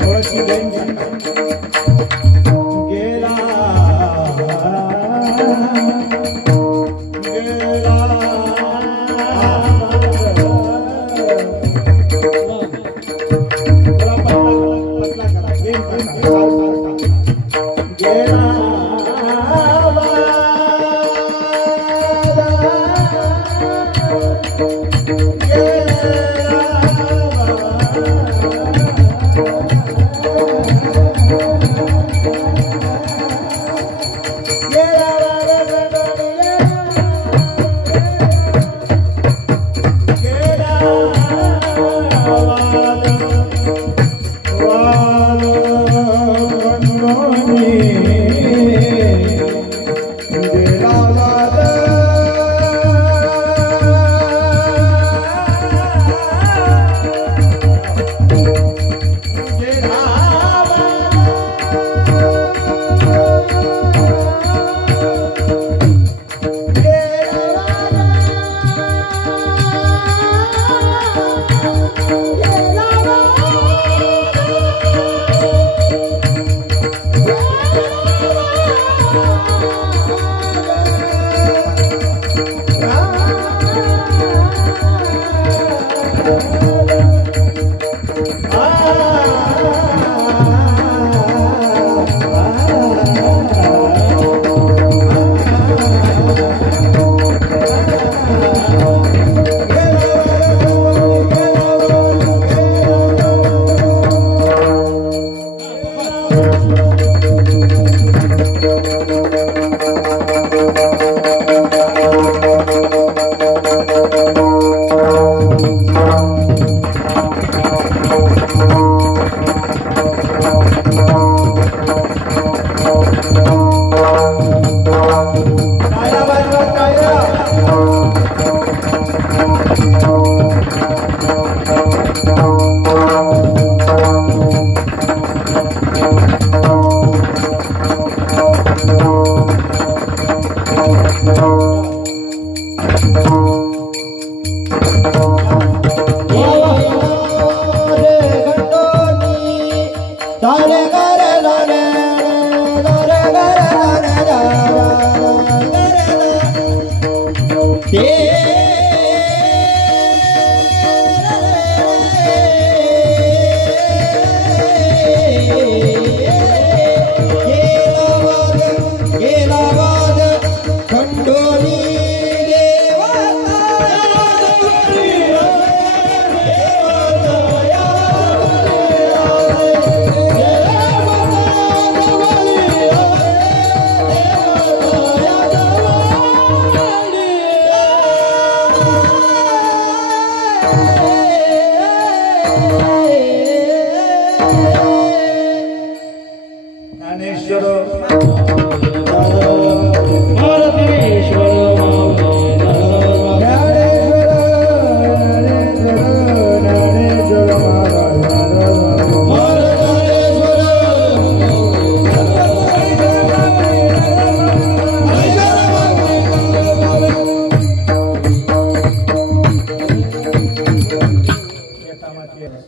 थोडीशी गेला गेला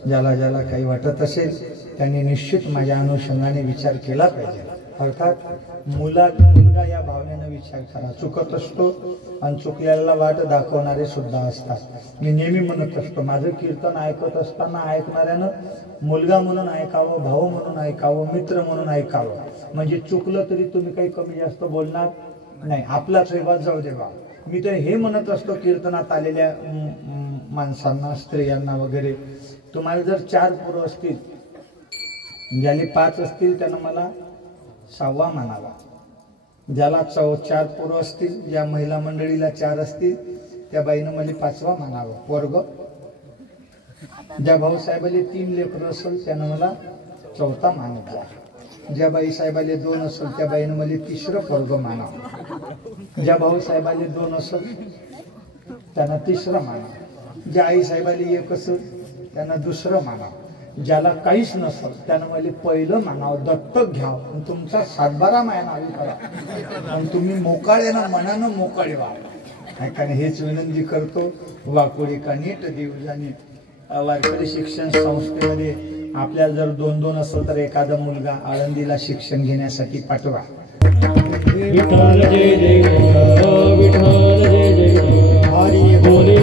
ज्याला ज्याला काही वाटत असेल त्यांनी निश्चित माझ्या अनुषंगाने विचार केला पाहिजे. अर्थात मुलगा या भावनेने विचार करा. चुकत असतो आणि चुकल्याला वाट दाखवणारे सुद्धा असतात. मी नेहमी म्हणत असतो माझं कीर्तन ऐकत असताना ऐकणाऱ्यानं मुलगा म्हणून ऐकावं, भाऊ म्हणून ऐकावं, मित्र म्हणून ऐकावं. म्हणजे चुकलं तरी तुम्ही काही कमी जास्त बोलणार नाही, आपलाच विवाद जाऊ देवा. मी तर हे म्हणत असतो कीर्तनात आलेल्या माणसांना, स्त्रियांना वगैरे, तुम्हाला जर 4 पोरं असतील, ज्याला 5 असतील त्यानं मला 6वा मानावा. ज्याला 4 पोरं असतील, ज्या महिला मंडळीला 4 असतील त्या बाईनं मला 5वा मानावं पोरग. ज्या भाऊसाहेबाला 3 लेकरं असेल त्यानं मला 4था मानत जा. ज्या बाईसाहेबाला 2 असेल त्या बाईनं मला 3रं पोरग मानावं. ज्या भाऊसाहेबाला 2 असेल त्यांना 3रं मानावं. ज्या आईसाहेबाला 1 असेल त्यांना 2रं मानावं. ज्याला काहीच नसेल त्यानं मला पहिलं मानावं, दत्तक घ्यावं, तुमचा 7-12 मानावी करा आणि तुम्ही मोकाळेना मनानं मोकाळे व्हा. कारण हेच विनंती करतो. वाकोळी का नीट देव जाणे वारकरी शिक्षण संस्थेमध्ये आपल्याला जर 2-2 असेल तर एखादा मुलगा आळंदीला शिक्षण घेण्यासाठी पाठवा. विठ्ठल जय जय विठ्ठल जय जय हरी बोले